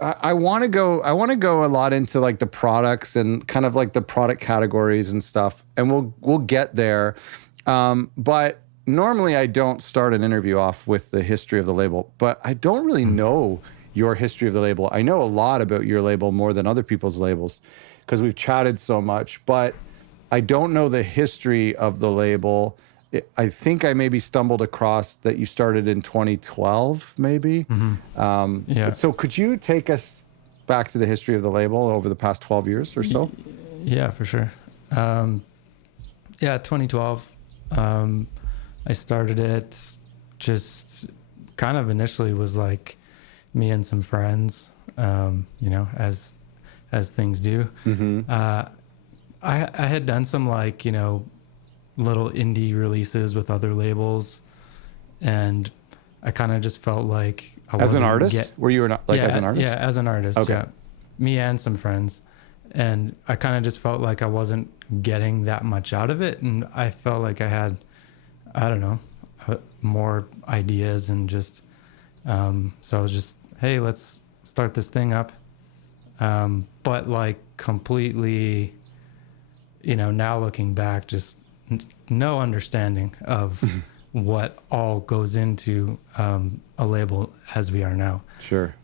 I want to go. I want to go a lot into like the products and kind of like the product categories and stuff, and we'll get there. But normally, I don't start an interview off with the history of the label. But I don't really know your history of the label. I know a lot about your label more than other people's labels because we've chatted so much. But I don't know the history of the label. I think I maybe stumbled across that you started in 2012, maybe. Yeah. So could you take us back to the history of the label over the past 12 years or so? Yeah, for sure. 2012. I started it just kind of initially was like me and some friends, as things do. I had done some like, little indie releases with other labels, and I kind of just felt like as an artist, were you as an artist? Yeah, as an artist. Okay. Yeah, me and some friends, and I kind of just felt like I wasn't getting that much out of it, and I felt like I had, I don't know, more ideas, and just so I was just, hey, let's start this thing up, but like completely, now looking back, just no understanding of what all goes into a label as we are now. Sure.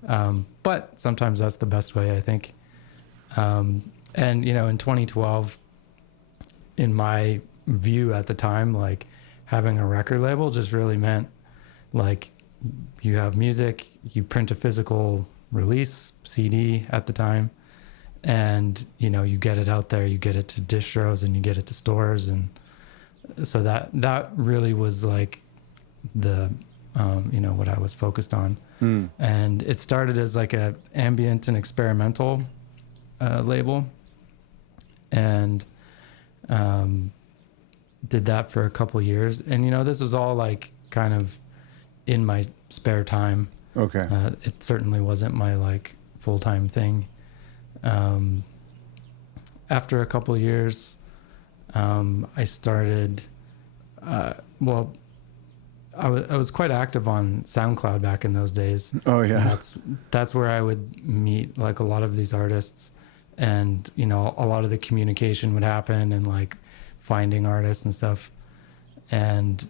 But sometimes that's the best way, I think. And, in 2012, in my view at the time, like having a record label just really meant like you have music, you print a physical release, CD at the time, and, you get it out there, you get it to distros and you get it to stores, and so that really was like the what I was focused on. And it started as like a ambient and experimental label, and did that for a couple years. And this was all like kind of in my spare time. Okay. It certainly wasn't my like full-time thing. After a couple years, I started, I was quite active on SoundCloud back in those days. Oh yeah. That's where I would meet like a lot of these artists, and, a lot of the communication would happen, and like finding artists and stuff. And,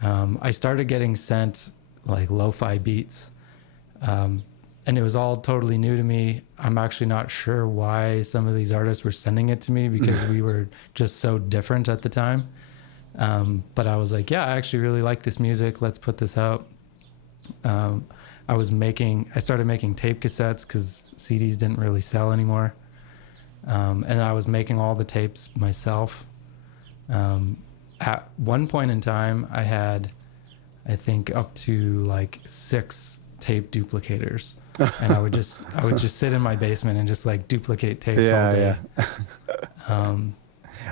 I started getting sent like lo-fi beats. And it was all totally new to me. I'm actually not sure why some of these artists were sending it to me, because we were just so different at the time. But I was like, yeah, I actually really like this music. Let's put this out. I started making tape cassettes because CDs didn't really sell anymore. And I was making all the tapes myself. At one point in time, I had, I think, up to like 6 tape duplicators. And I would just sit in my basement and just like duplicate tapes all day. Yeah.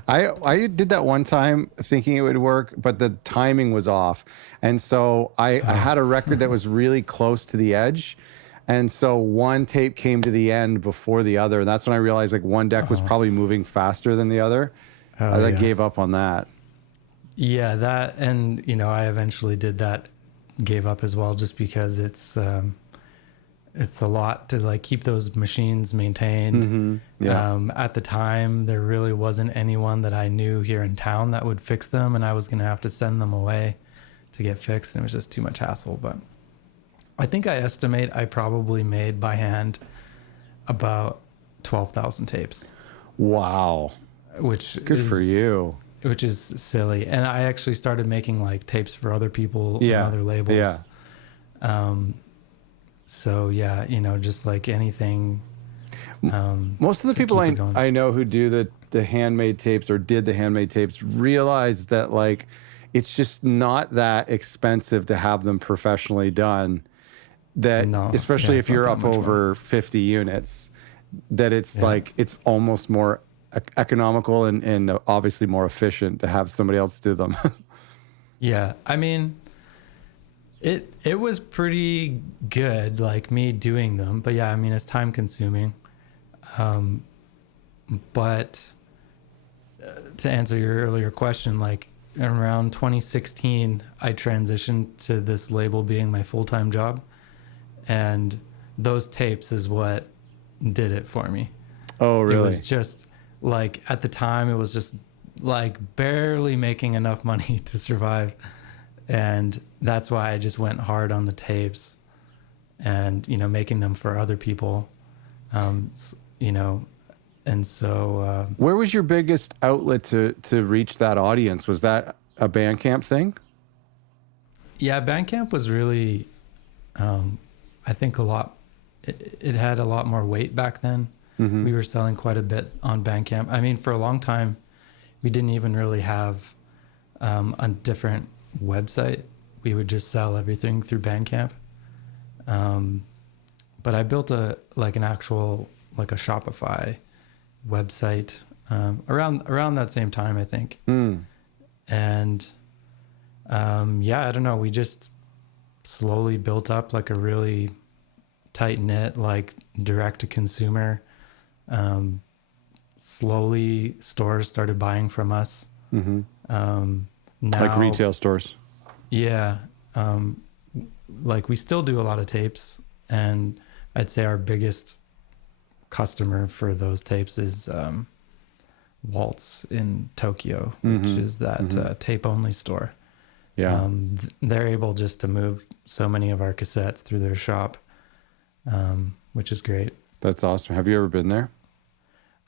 I did that one time thinking it would work, but the timing was off. And so I had a record that was really close to the edge. And so one tape came to the end before the other. And that's when I realized like one deck was probably moving faster than the other. I gave up on that. Yeah, that, and I eventually did that, gave up as well, just because it's a lot to like keep those machines maintained. Yeah. At the time, there really wasn't anyone that I knew here in town that would fix them, and I was going to have to send them away to get fixed, and it was just too much hassle. But I think I estimate I probably made by hand about 12,000 tapes. Wow. Good for you. Which is silly. And I actually started making like tapes for other people and other labels. Yeah. So yeah, just like anything. Most of the people I know who do the handmade tapes or did the handmade tapes realize that like it's just not that expensive to have them professionally done. Especially if you're up over 50 units, that it's like it's almost more economical and obviously more efficient to have somebody else do them. Yeah, I mean, it was pretty good, like me doing them, but yeah, I mean, it's time consuming. But to answer your earlier question, like around 2016, I transitioned to this label being my full-time job, and those tapes is what did it for me. Oh, really? It was just like, at the time, it was just like barely making enough money to survive. And that's why I just went hard on the tapes and, you know, making them for other people, you know. And so, where was your biggest outlet to reach that audience? Was that a Bandcamp thing? yeah, Bandcamp was really, I think it had a lot more weight back then. Mm-hmm. We were selling quite a bit on Bandcamp. I mean, for a long time, we didn't even really have a different website. We would just sell everything through Bandcamp. But I built an actual, like a Shopify website around that same time, I think. And yeah, I don't know. We just slowly built up like a really tight knit, like direct to consumer. Slowly stores started buying from us. Mm-hmm. Now, Like retail stores. yeah. Like we still do a lot of tapes, and I'd say our biggest customer for those tapes is Waltz in Tokyo, which is that tape only store. Yeah. They're able just to move so many of our cassettes through their shop, which is great. That's awesome. Have you ever been there?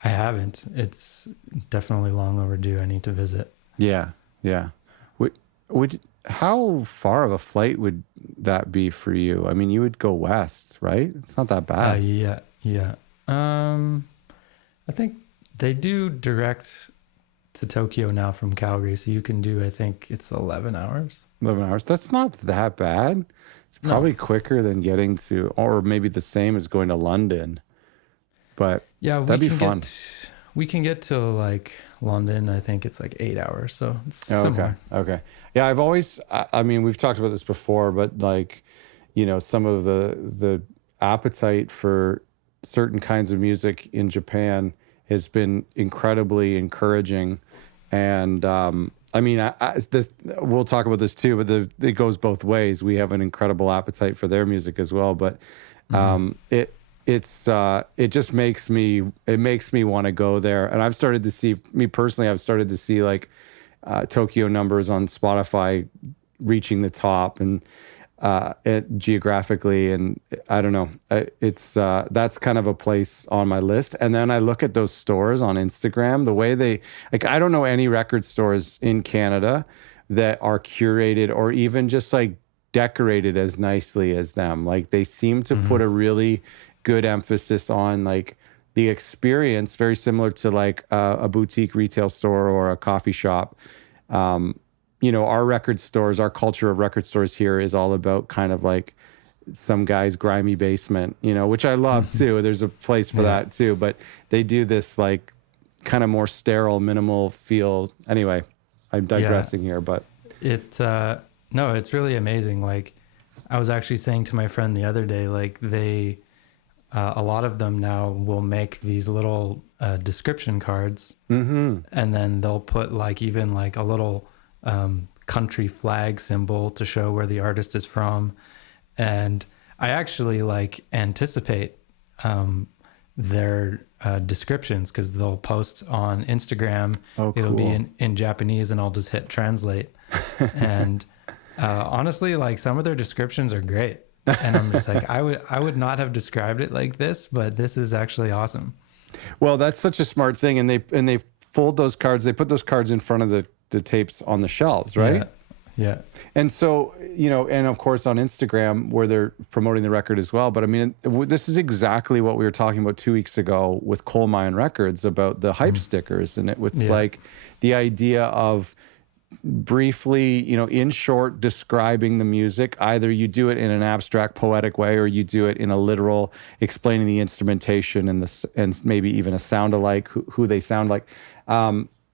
I haven't. It's definitely long overdue. I need to visit. Yeah. Yeah. How far of a flight would that be for you? I mean, you would go west, right? It's not that bad. Yeah. I think they do direct to Tokyo now from Calgary, so you can do, I think it's 11 hours. 11 hours. That's not that bad. It's probably quicker than getting to, or maybe the same as going to London. But yeah, that'd be fun. We can get to like London. I think it's like 8 hours. So it's similar. Okay. Yeah, I've always, I mean, we've talked about this before, but like, you know, some of the appetite for certain kinds of music in Japan has been incredibly encouraging. And I mean, we'll talk about this too, but it goes both ways. We have an incredible appetite for their music as well, but it just makes me want to go there. And I've started to see, me personally, I've started to see like Tokyo numbers on Spotify reaching the top and geographically, and I don't know, it's that's kind of a place on my list. And then I look at those stores on Instagram, the way they, like, I don't know any record stores in Canada that are curated or even just like decorated as nicely as them. Like they seem to put a really good emphasis on like the experience, very similar to like a boutique retail store or a coffee shop. You know, our record stores, our culture of record stores here is all about kind of like some guy's grimy basement, you know, which I love too. There's a place for that too, but they do this like kind of more sterile, minimal feel. Anyway, I'm digressing here, but no, it's really amazing. Like I was actually saying to my friend the other day, like a lot of them now will make these little description cards, and then they'll put like even like a little country flag symbol to show where the artist is from. And I actually like anticipate their descriptions, because they'll post on Instagram. Oh, it'll be cool. in Japanese, and I'll just hit translate. And honestly, like some of their descriptions are great. And I'm just like, I would not have described it like this, but this is actually awesome. Well, that's such a smart thing. And they fold those cards, they put those cards in front of the tapes on the shelves, right? Yeah. And so, you know, and of course on Instagram where they're promoting the record as well. But I mean, this is exactly what we were talking about 2 weeks ago with Coal Mine Records about the hype stickers. And it was like the idea of briefly, you know, in short, describing the music. Either you do it in an abstract poetic way, or you do it in a literal, explaining the instrumentation and maybe even a sound alike, who they sound like.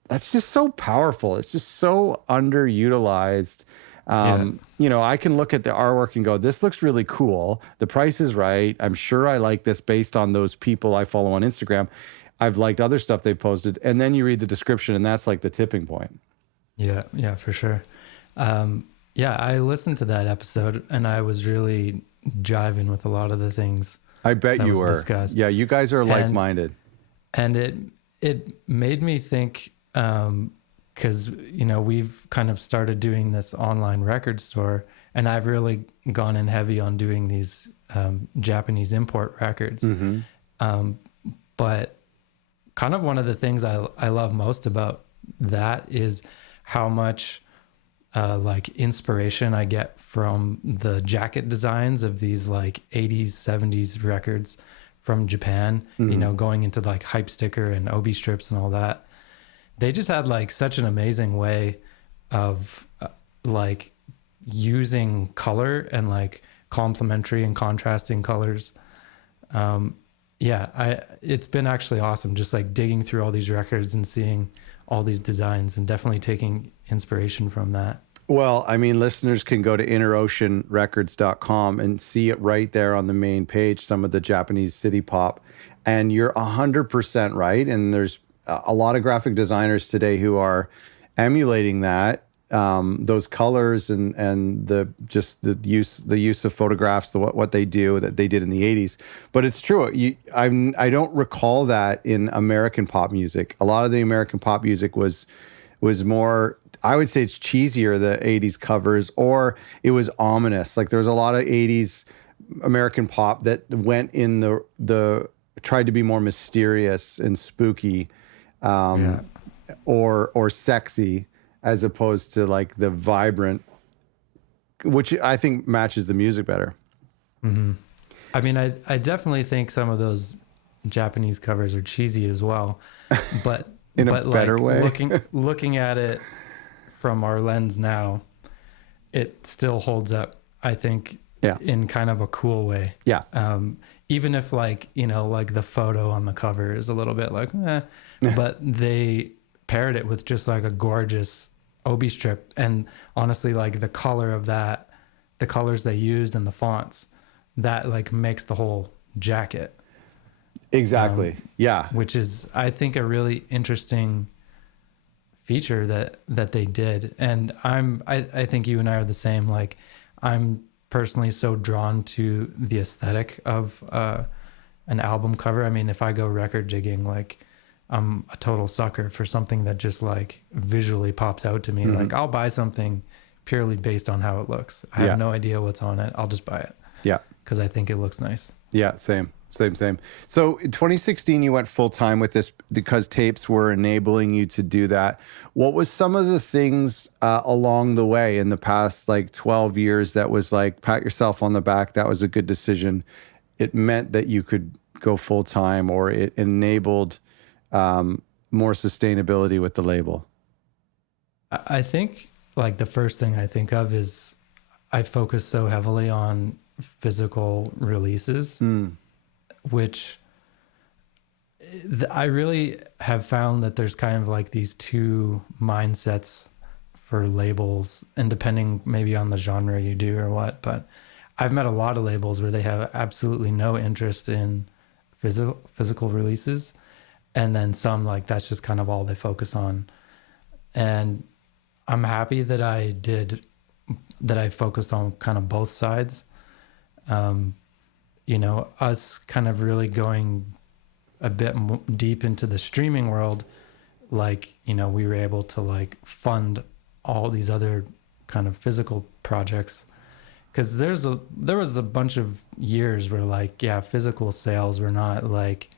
That's just so powerful. It's just so underutilized. You know, I can look at the artwork and go, this looks really cool. The price is right. I'm sure I like this based on those people I follow on Instagram. I've liked other stuff they've posted. And then you read the description, and that's like the tipping point. Yeah, for sure. I listened to that episode, and I was really jiving with a lot of the things I bet that you was were. discussed. Yeah, you guys are like-minded. And it made me think, because we've kind of started doing this online record store, and I've really gone in heavy on doing these Japanese import records. But kind of one of the things I love most about that is how much like inspiration I get from the jacket designs of these like 80s, 70s records from Japan, going into like hype sticker and obi strips and all that. They just had like such an amazing way of like using color and like complementary and contrasting colors. It's been actually awesome just like digging through all these records and seeing all these designs and definitely taking inspiration from that. Well, I mean, listeners can go to inneroceanrecords.com and see it right there on the main page, some of the Japanese city pop. And you're 100% right. And there's a lot of graphic designers today who are emulating that, those colors and the use of photographs, what they do that they did in the 80s. But it's true. I don't recall that in American pop music. A lot of the American pop music was more, I would say it's cheesier, the 80s covers, or it was ominous. Like there was a lot of 80s American pop that went in the tried to be more mysterious and spooky, or sexy, as opposed to like the vibrant, which I think matches the music better. Mm-hmm. I mean, I definitely think some of those Japanese covers are cheesy as well, but in a better way. looking at it from our lens now, it still holds up, I think, in kind of a cool way. Yeah. Even if like, like the photo on the cover is a little bit like, but they paired it with just like a gorgeous obi strip. And honestly, like the color of that, the colors they used and the fonts, that like makes the whole jacket. Exactly. Yeah. Which is, I think, a really interesting feature that they did. And I think you and I are the same. Like I'm personally so drawn to the aesthetic of an album cover. I mean, if I go record digging, like I'm a total sucker for something that just like visually pops out to me. Like I'll buy something purely based on how it looks. I have no idea what's on it. I'll just buy it. Yeah. Because I think it looks nice. Yeah, same. So in 2016, you went full time with this because tapes were enabling you to do that. What was some of the things along the way in the past like 12 years that was like, pat yourself on the back, that was a good decision? It meant that you could go full time, or it enabled more sustainability with the label? I think like the first thing I think of is I focus so heavily on physical releases. Which I really have found that there's kind of like these two mindsets for labels, and depending maybe on the genre you do or what, but I've met a lot of labels where they have absolutely no interest in physical releases. And then some, like, that's just kind of all they focus on. And I'm happy that I focused on kind of both sides. Us kind of really going a bit deep into the streaming world, like, we were able to like fund all these other kind of physical projects. Cause there was a bunch of years where like, physical sales were not like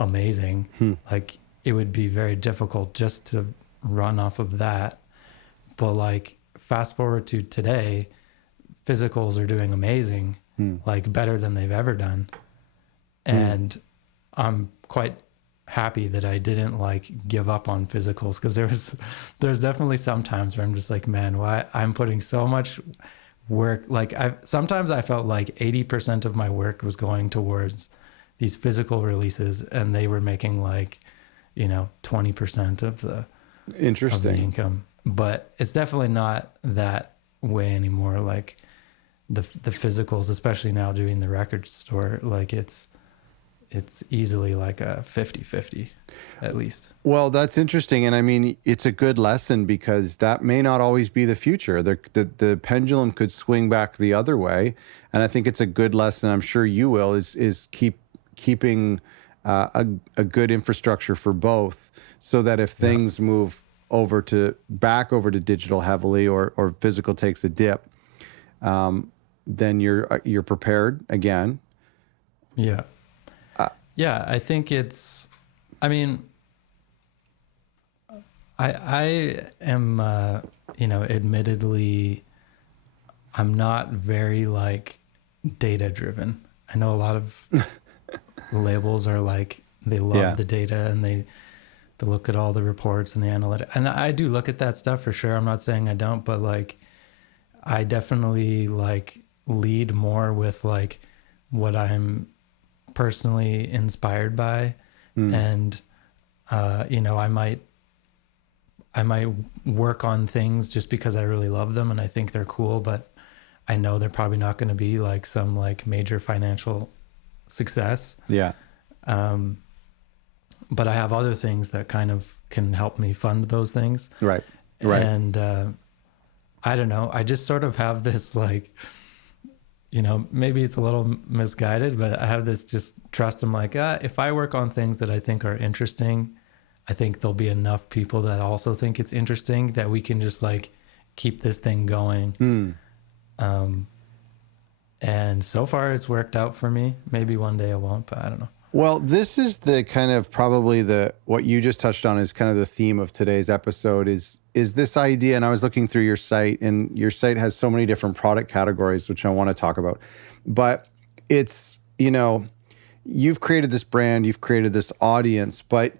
amazing. Like it would be very difficult just to run off of that. But like fast forward to today, physicals are doing amazing. Like better than they've ever done. And I'm quite happy that I didn't like give up on physicals, because there's definitely some times where I'm just like, man, why I'm putting so much work. Like sometimes I felt like 80% of my work was going towards these physical releases, and they were making like, 20% of the income. But it's definitely not that way anymore. Like the physicals, especially now doing the record store, like it's it's easily like a 50-50 at least. Well, that's interesting. And I mean, it's a good lesson because that may not always be the future. The pendulum could swing back the other way. And I think it's a good lesson. I'm sure you will, is keeping a good infrastructure for both, so that if things move back over to digital heavily, or physical takes a dip, then you're prepared again. Yeah. Yeah, I think I mean, I am, admittedly, I'm not very like data driven. I know a lot of labels are like, they love the data, and they look at all the reports and the analytics. And I do look at that stuff for sure. I'm not saying I don't, but like, I definitely like lead more with like what I'm personally inspired by. And I might work on things just because I really love them and I think they're cool, but I know they're probably not going to be like some like major financial success. But I have other things that kind of can help me fund those things. Right. And I don't know, I just sort of have this like, maybe it's a little misguided, but I have this just trust. I'm like, if I work on things that I think are interesting, I think there'll be enough people that also think it's interesting that we can just like keep this thing going. And so far it's worked out for me. Maybe one day it won't, but I don't know. Well, this is the kind of probably what you just touched on is kind of the theme of today's episode is this idea. And I was looking through your site, and your site has so many different product categories, which I want to talk about. But it's, you've created this brand, you've created this audience, but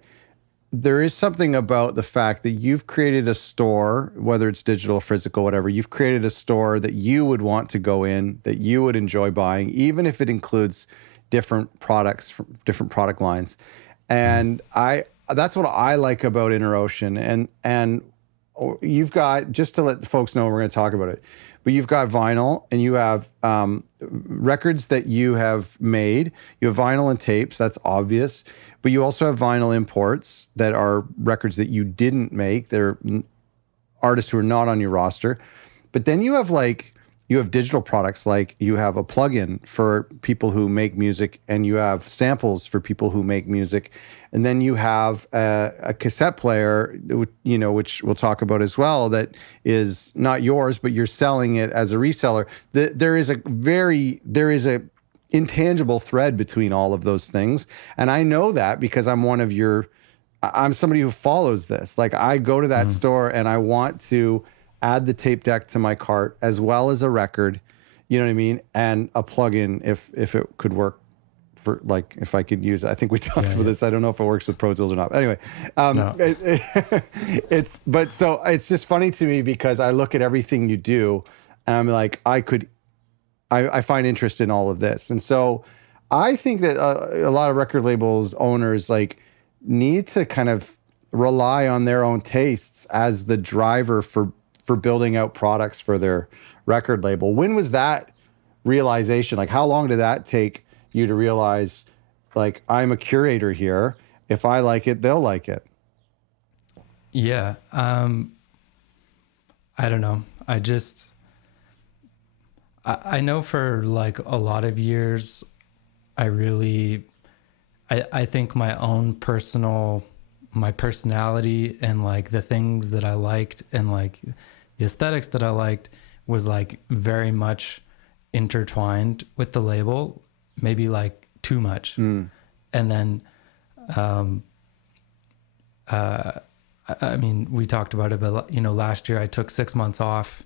there is something about the fact that you've created a store, whether it's digital, physical, whatever, you've created a store that you would want to go in, that you would enjoy buying, even if it includes different products, different product lines. And that's what I like about InnerOcean. And you've got, just to let the folks know, we're going to talk about it, but you've got vinyl, and you have records that you have made. You have vinyl and tapes, that's obvious. But you also have vinyl imports that are records that you didn't make. They're artists who are not on your roster. But then you have digital products, like you have a plugin for people who make music, and you have samples for people who make music. And then you have a cassette player, which we'll talk about as well, that is not yours, but you're selling it as a reseller. There is a intangible thread between all of those things. And I know that because I'm somebody who follows this. Like, I go to that store and I want to add the tape deck to my cart, as well as a record, you know what I mean? And a plugin if it could work for, like, if I could use it. I think we talked about this. I don't know if it works with Pro Tools or not. But anyway, no. It's just funny to me because I look at everything you do and I'm like, I find interest in all of this. And so I think that a lot of record labels owners like need to kind of rely on their own tastes as the driver for building out products for their record label. When was that realization? Like, how long did that take you to realize, like, I'm a curator here. If I like it, they'll like it? Yeah. I don't know. I know for like a lot of years, I think my personality and like the things that I liked and like the aesthetics that I liked was like very much intertwined with the label, maybe like too much. And then, I mean, we talked about it, but last year I took 6 months off,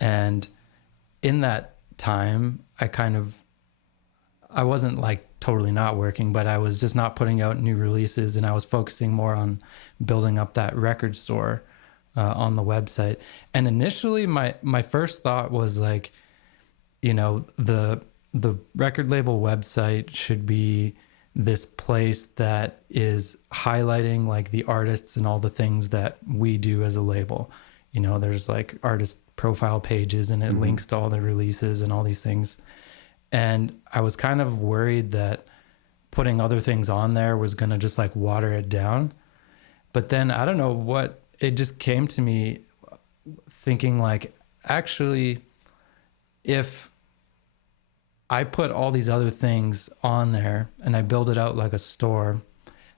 and in that time, I wasn't like totally not working, but I was just not putting out new releases, and I was focusing more on building up that record store on the website. And initially my first thought was like, the record label website should be this place that is highlighting like the artists and all the things that we do as a label. There's like artist profile pages, and it links to all the releases and all these things. And I was kind of worried that putting other things on there was going to just like water it down. But then I don't know what, it just came to me thinking like, actually, if I put all these other things on there and I build it out like a store,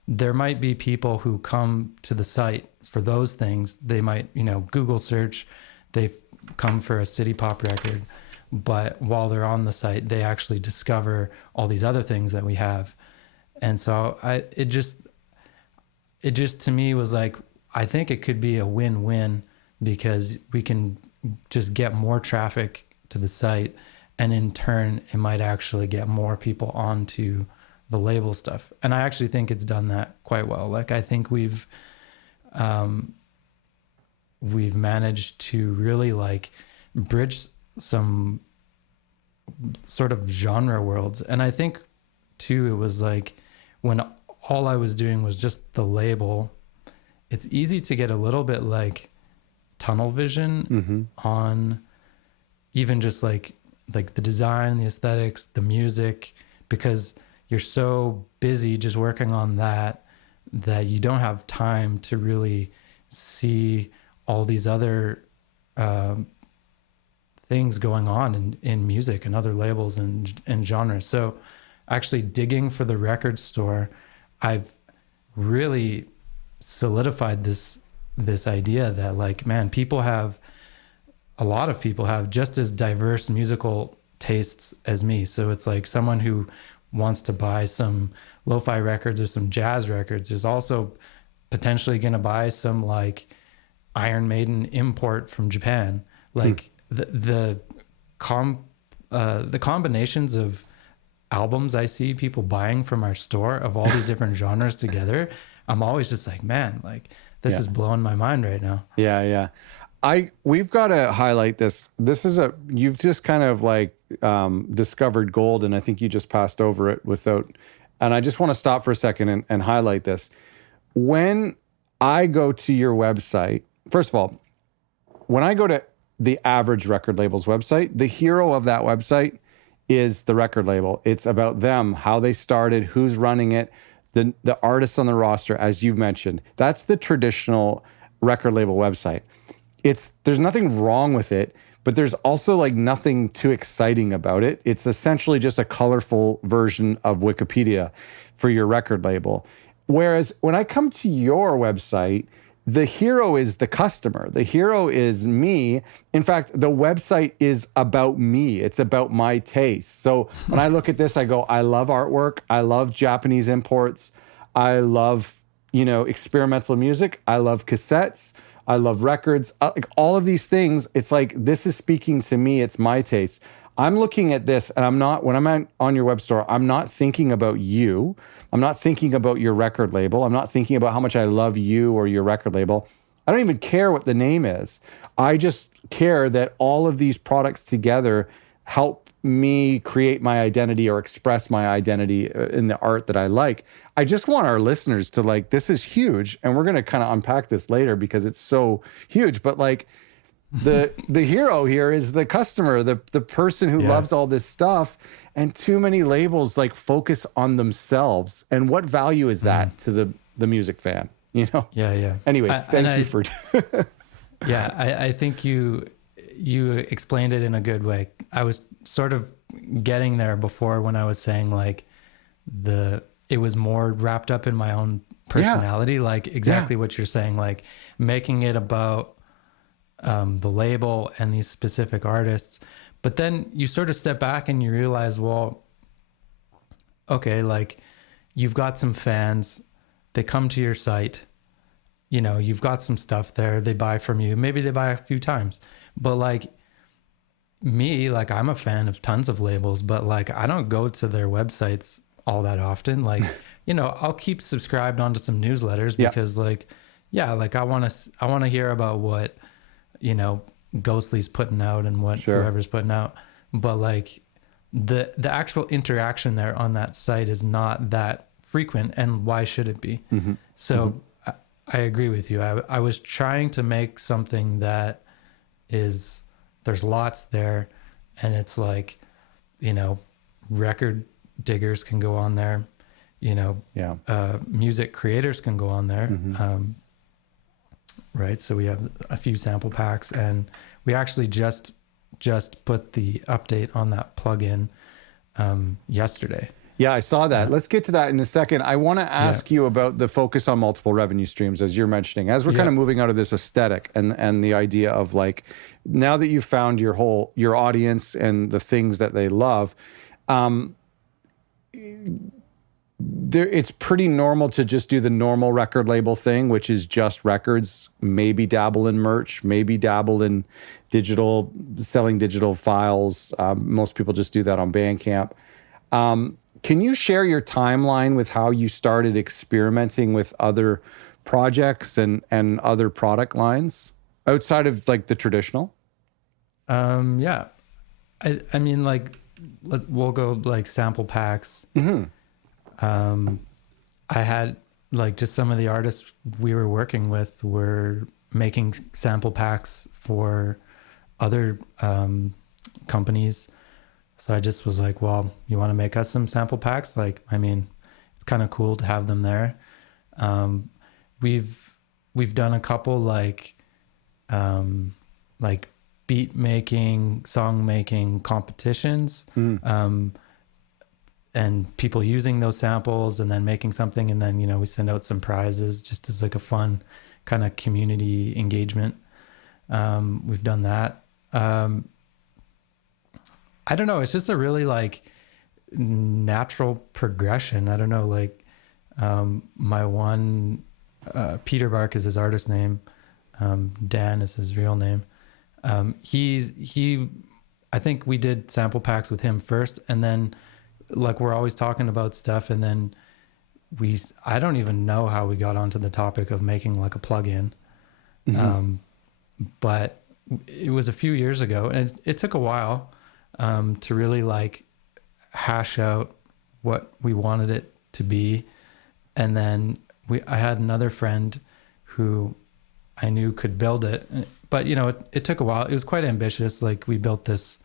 there might be people who come to the site for those things. They might, Google search, they come for a city pop record, but while they're on the site, they actually discover all these other things that we have. And so it just to me was like, I think it could be a win-win, because we can just get more traffic to the site, and in turn it might actually get more people onto the label stuff. And I actually think it's done that quite well. Like, I think we've managed to really like bridge some sort of genre worlds. And I think too, it was like when all I was doing was just the label, it's easy to get a little bit like tunnel vision on even just like the design, the aesthetics, the music, because you're so busy just working on that you don't have time to really see all these other things going on in music and other labels and genres. So actually digging for the record store, I've really solidified this idea that like, man, a lot of people have just as diverse musical tastes as me. So it's like someone who wants to buy some lo-fi records or some jazz records is also potentially going to buy some like Iron Maiden import from Japan. Like the combinations of albums I see people buying from our store of all these different genres together, I'm always just like, man, like this is blowing my mind right now. Yeah. We've got to highlight this. You've just kind of like discovered gold, and I think you just passed over it and I just want to stop for a second and highlight this. When I go to your website, first of all, when I go to the average record label's website, the hero of that website is the record label. It's about them, how they started, who's running it, the artists on the roster, as you've mentioned. That's the traditional record label website. There's nothing wrong with it, but there's also like nothing too exciting about it. It's essentially just a colorful version of Wikipedia for your record label. Whereas when I come to your website, the hero is the customer. The hero is me. In fact, the website is about me. It's about my taste. So when I look at this, I go, I love artwork. I love Japanese imports. I love, experimental music. I love cassettes. I love records. Like all of these things, it's like, this is speaking to me. It's my taste. I'm looking at this and when I'm on your web store, I'm not thinking about you. I'm not thinking about your record label. I'm not thinking about how much I love you or your record label. I don't even care what the name is. I just care that all of these products together help me create my identity or express my identity in the art that I like. I just want our listeners to like, this is huge. And we're going to kind of unpack this later because it's so huge. But like the hero here is the customer, the person who loves all this stuff. And too many labels like focus on themselves. And what value is that to the music fan? Yeah. Anyway, thank you for. Yeah, I think you explained it in a good way. I was sort of getting there before when I was saying like it was more wrapped up in my own personality, like exactly what you're saying, like making it about the label and these specific artists. But then you sort of step back and you realize, well, okay, like you've got some fans, they come to your site, you've got some stuff there, they buy from you, maybe they buy a few times, but like me, like I'm a fan of tons of labels, but like I don't go to their websites all that often. Like, I'll keep subscribed onto some newsletters because like I want to hear about what, Ghostly's putting out and what whoever's putting out. But like the actual interaction there on that site is not that frequent, and why should it be? So I agree with you. I was trying to make something that there's lots there, and it's like, record diggers can go on there, music creators can go on there. Right. So we have a few sample packs, and we actually just put the update on that plugin yesterday. Yeah, I saw that. Let's get to that in a second. I want to ask you about the focus on multiple revenue streams, as you're mentioning, as we're kind of moving out of this aesthetic and the idea of like, now that you've found your audience and the things that they love, it's pretty normal to just do the normal record label thing, which is just records, maybe dabble in merch, maybe dabble in selling digital files. Most people just do that on Bandcamp. Can you share your timeline with how you started experimenting with other projects and other product lines outside of like the traditional? Yeah. I mean, like, we'll go like sample packs. I had like just some of the artists we were working with were making sample packs for other companies. So I just was like, well, you want to make us some sample packs? Like, I mean, it's kind of cool to have them there. We've done a couple like beat making, song making competitions, and people using those samples and then making something. And then, we send out some prizes just as like a fun kind of community engagement. We've done that. I don't know. It's just a really like natural progression. I don't know. Like, my one, Peter Bark is his artist name. Dan is his real name. I think we did sample packs with him first, and then like, we're always talking about stuff. And then I don't even know how we got onto the topic of making like a plugin. But it was a few years ago, and it took a while to really like hash out what we wanted it to be. And then I had another friend who I knew could build it, but it took a while. It was quite ambitious. Like, we built this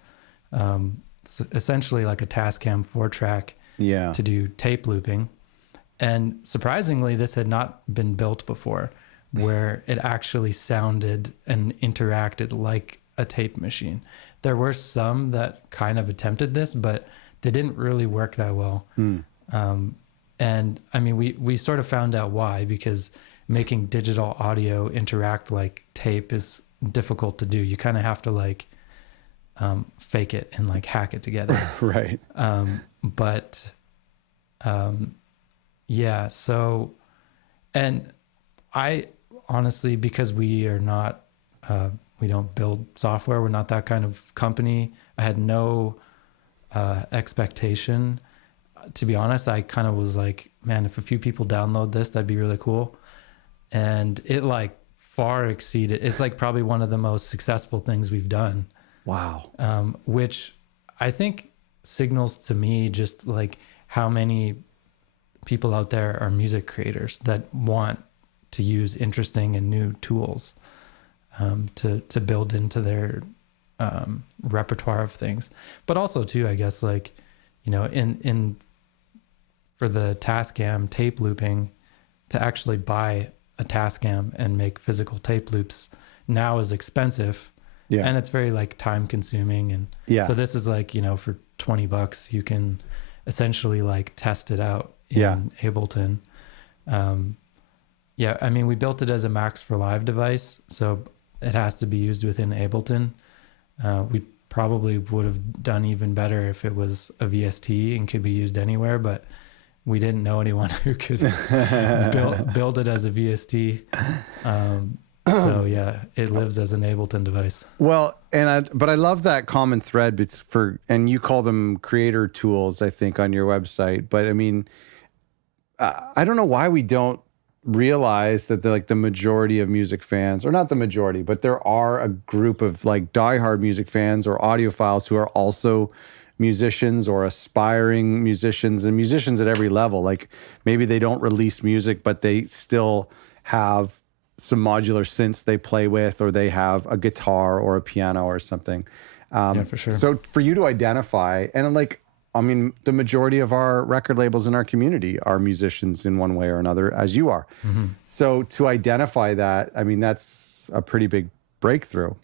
essentially like a Tascam 4-track to do tape looping. And surprisingly, this had not been built before, where it actually sounded and interacted like a tape machine. There were some that kind of attempted this, but they didn't really work that well. And I mean, we sort of found out why, because making digital audio interact like tape is difficult to do. You kind of have to like fake it and like hack it together. Right. Yeah. So, and I honestly, because we are not, we don't build software, we're not that kind of company. I had no expectation. To be honest, I kind of was like, man, if a few people download this, that'd be really cool. And it like far exceeded, it's like probably one of the most successful things we've done. Wow. Which I think signals to me just like how many people out there are music creators that want to use interesting and new tools to build into their repertoire of things. But also too, I guess, like, in for the Tascam tape looping, to actually buy a Tascam and make physical tape loops now is expensive. Yeah. And it's very like time consuming. And so this is like, for $20, you can essentially like test it out in Ableton. I mean, we built it as a Max for Live device, so it has to be used within Ableton. We probably would have done even better if it was a VST and could be used anywhere, but we didn't know anyone who could build it as a VST. So yeah, it lives as an Ableton device. Well, but I love that common thread. And you call them creator tools, I think, on your website. But I mean, I don't know why we don't realize that the majority of music fans, or not the majority, but there are a group of like diehard music fans or audiophiles who are also musicians or aspiring musicians, and musicians at every level. Like, maybe they don't release music, but they still have some modular synths they play with, or they have a guitar or a piano or something. Yeah, for sure. So for you to identify, and like, I mean, the majority of our record labels in our community are musicians in one way or another, as you are. Mm-hmm. So to identify that, I mean, that's a pretty big breakthrough.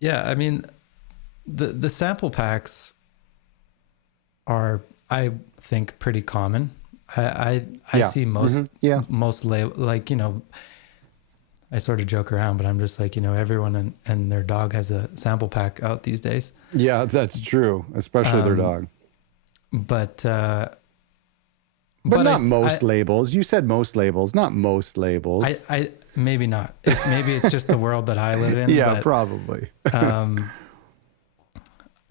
Yeah, I mean, the sample packs are, I think, pretty common. I see most like, you know, I sort of joke around, but I'm just like, you know, everyone and their dog has a sample pack out these days. Yeah, that's true, especially their dog. But not most labels. You said most labels, not most labels. I maybe not. Maybe it's just the world that I live in. Yeah, but, probably.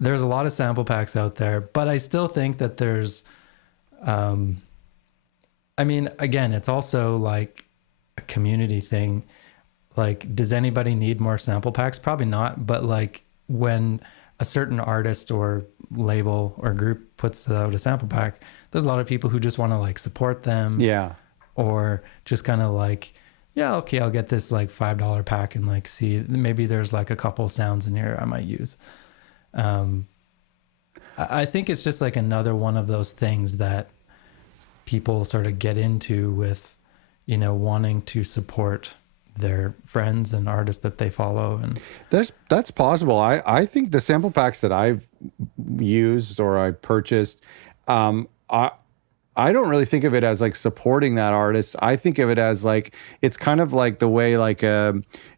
There's a lot of sample packs out there, but I still think that there's, I mean, again, it's also like a community thing. Like, does anybody need more sample packs? Probably not. But like when a certain artist or label or group puts out a sample pack, there's a lot of people who just want to like support them. Yeah. Or just kind of like, yeah, okay, I'll get this like $5 pack and like see, maybe there's like a couple sounds in here I might use. I think it's just like another one of those things that people sort of get into with, you know, wanting to support their friends and artists that they follow. And that's possible. I think the sample packs that I've used or I purchased, I don't really think of it as like supporting that artist. I think of it as like, it's kind of like the way like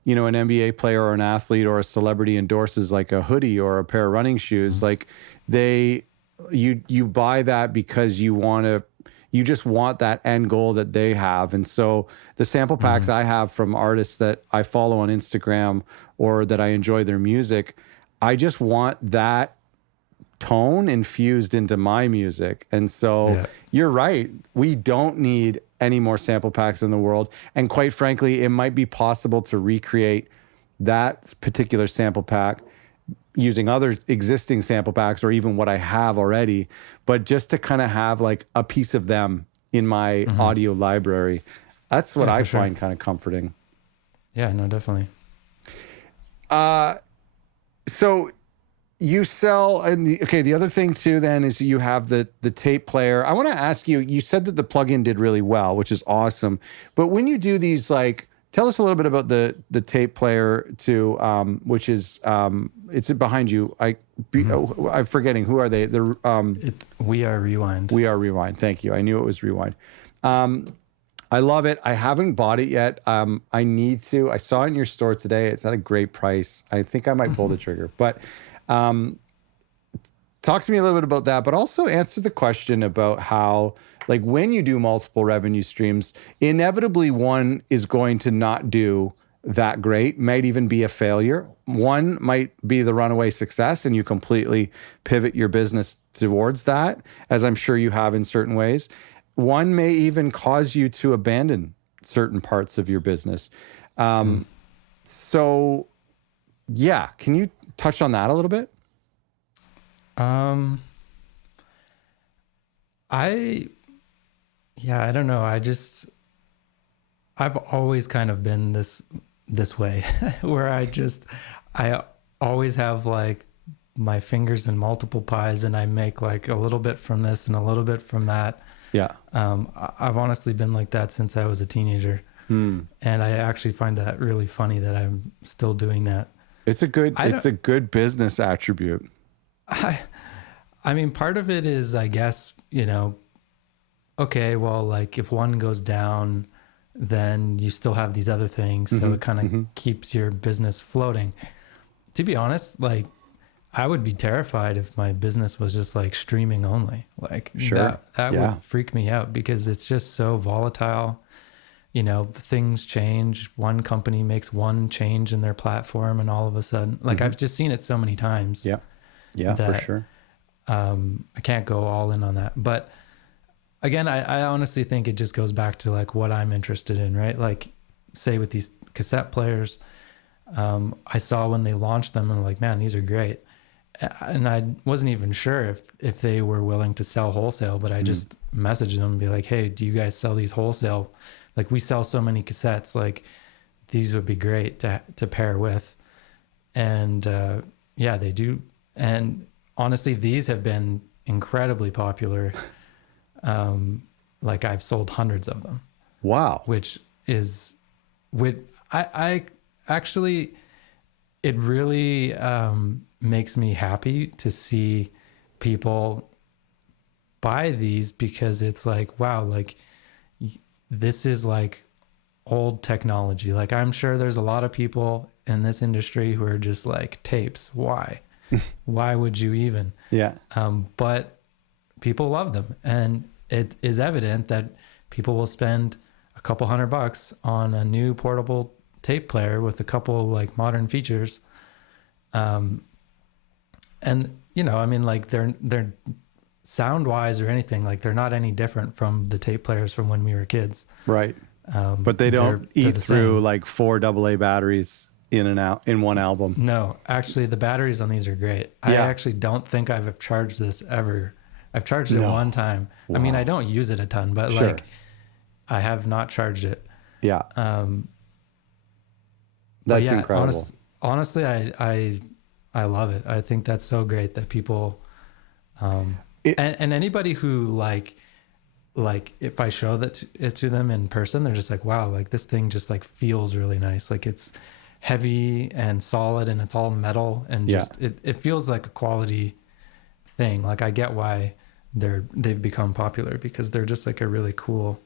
you know, an NBA player or an athlete or a celebrity endorses like a hoodie or a pair of running shoes. Like you buy that because you just want that end goal that they have. And so the sample packs I have from artists that I follow on Instagram or that I enjoy their music, I just want that tone infused into my music. And so you're right. We don't need any more sample packs in the world. And quite frankly, it might be possible to recreate that particular sample pack using other existing sample packs or even what I have already, but just to kind of have like a piece of them in my audio library. That's what I find kind of comforting. Yeah, no, definitely. So you sell, and the other thing too then is you have the tape player. I want to ask you, you said that the plugin did really well, which is awesome. But when you do these, like, tell us a little bit about the tape player too, which is it's behind you. I'm forgetting, who are they? We Are Rewind. We Are Rewind. Thank you. I knew it was Rewind. I love it. I haven't bought it yet. I need to. I saw it in your store today. It's at a great price. I think I might pull the trigger. But talk to me a little bit about that, but also answer the question about how, like, when you do multiple revenue streams, inevitably one is going to not do that great, might even be a failure. One might be the runaway success and you completely pivot your business towards that, as I'm sure you have in certain ways. One may even cause you to abandon certain parts of your business. So yeah, can you touch on that a little bit? I don't know. I've always kind of been this way where I always have like my fingers in multiple pies and I make like a little bit from this and a little bit from that. Yeah. I've honestly been like that since I was a teenager. And I actually find that really funny that I'm still doing that. It's a good business attribute. I mean, part of it is, I guess, you know, okay, well, like if one goes down, then you still have these other things. So it kind of keeps your business floating. To be honest, like I would be terrified if my business was just like streaming only. Like that would freak me out because it's just so volatile. You know, things change. One company makes one change in their platform and all of a sudden, like I've just seen it so many times. Yeah. Yeah, that, for sure. I can't go all in on that. But again, I honestly think it just goes back to like what I'm interested in, right? Like say with these cassette players, I saw when they launched them and I'm like, man, these are great. And I wasn't even sure if they were willing to sell wholesale, but I just messaged them and be like, hey, do you guys sell these wholesale? Like we sell so many cassettes, like these would be great to pair with. And yeah, they do. And honestly, these have been incredibly popular. Like I've sold hundreds of them, Wow. which is with I actually, it really makes me happy to see people buy these, because it's like, wow, like this is like old technology. Like I'm sure there's a lot of people in this industry who are just like, tapes, why? Why would you even? Yeah. But people love them, and it is evident that people will spend a couple $100 on a new portable tape player with a couple like modern features. And you know, I mean, like they're sound wise or anything, like they're not any different from the tape players from when we were kids. Right. But they don't eat through like 4 AA batteries in and out in one album. No, actually the batteries on these are great. I actually don't think I've charged this ever. I've charged it one time. Wow. I mean, I don't use it a ton, but like I have not charged it. Yeah. That's incredible. Honestly, I love it. I think that's so great that people, and anybody who like if I show it to them in person, they're just like, wow, like this thing just like feels really nice. Like it's heavy and solid and it's all metal, and just it feels like a quality thing. Like I get why they've become popular, because they're just like a really cool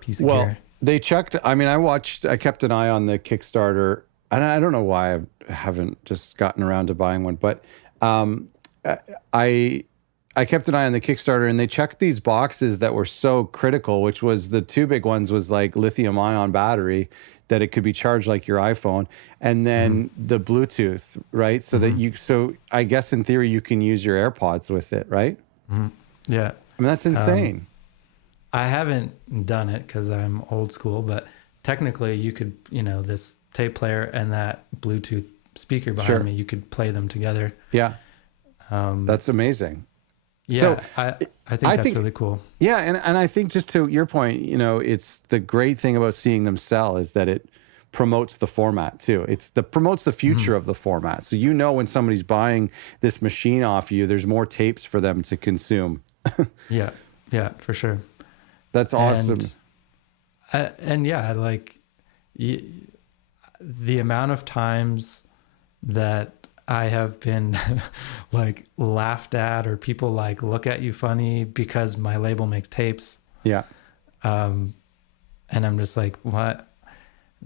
piece of gear. They checked. I mean, I kept an eye on the Kickstarter, and I don't know why I haven't just gotten around to buying one, but I kept an eye on the Kickstarter, and they checked these boxes that were so critical, which was the 2 big ones was like lithium ion battery, that it could be charged like your iPhone, and then the Bluetooth, right? So that so I guess in theory you can use your AirPods with it, right? Yeah. I mean, that's insane. I haven't done it because I'm old school, but technically you could, you know, this tape player and that Bluetooth speaker behind me, you could play them together. Yeah. That's amazing. Yeah. So, I think that's really cool. Yeah. And I think, just to your point, you know, it's the great thing about seeing them sell is that it promotes the format too. Promotes the future of the format. So, you know, when somebody's buying this machine off you, there's more tapes for them to consume. Yeah, for sure. That's awesome. And yeah, like the amount of times that I have been like laughed at, or people like look at you funny because my label makes tapes. Yeah. And I'm just like, what?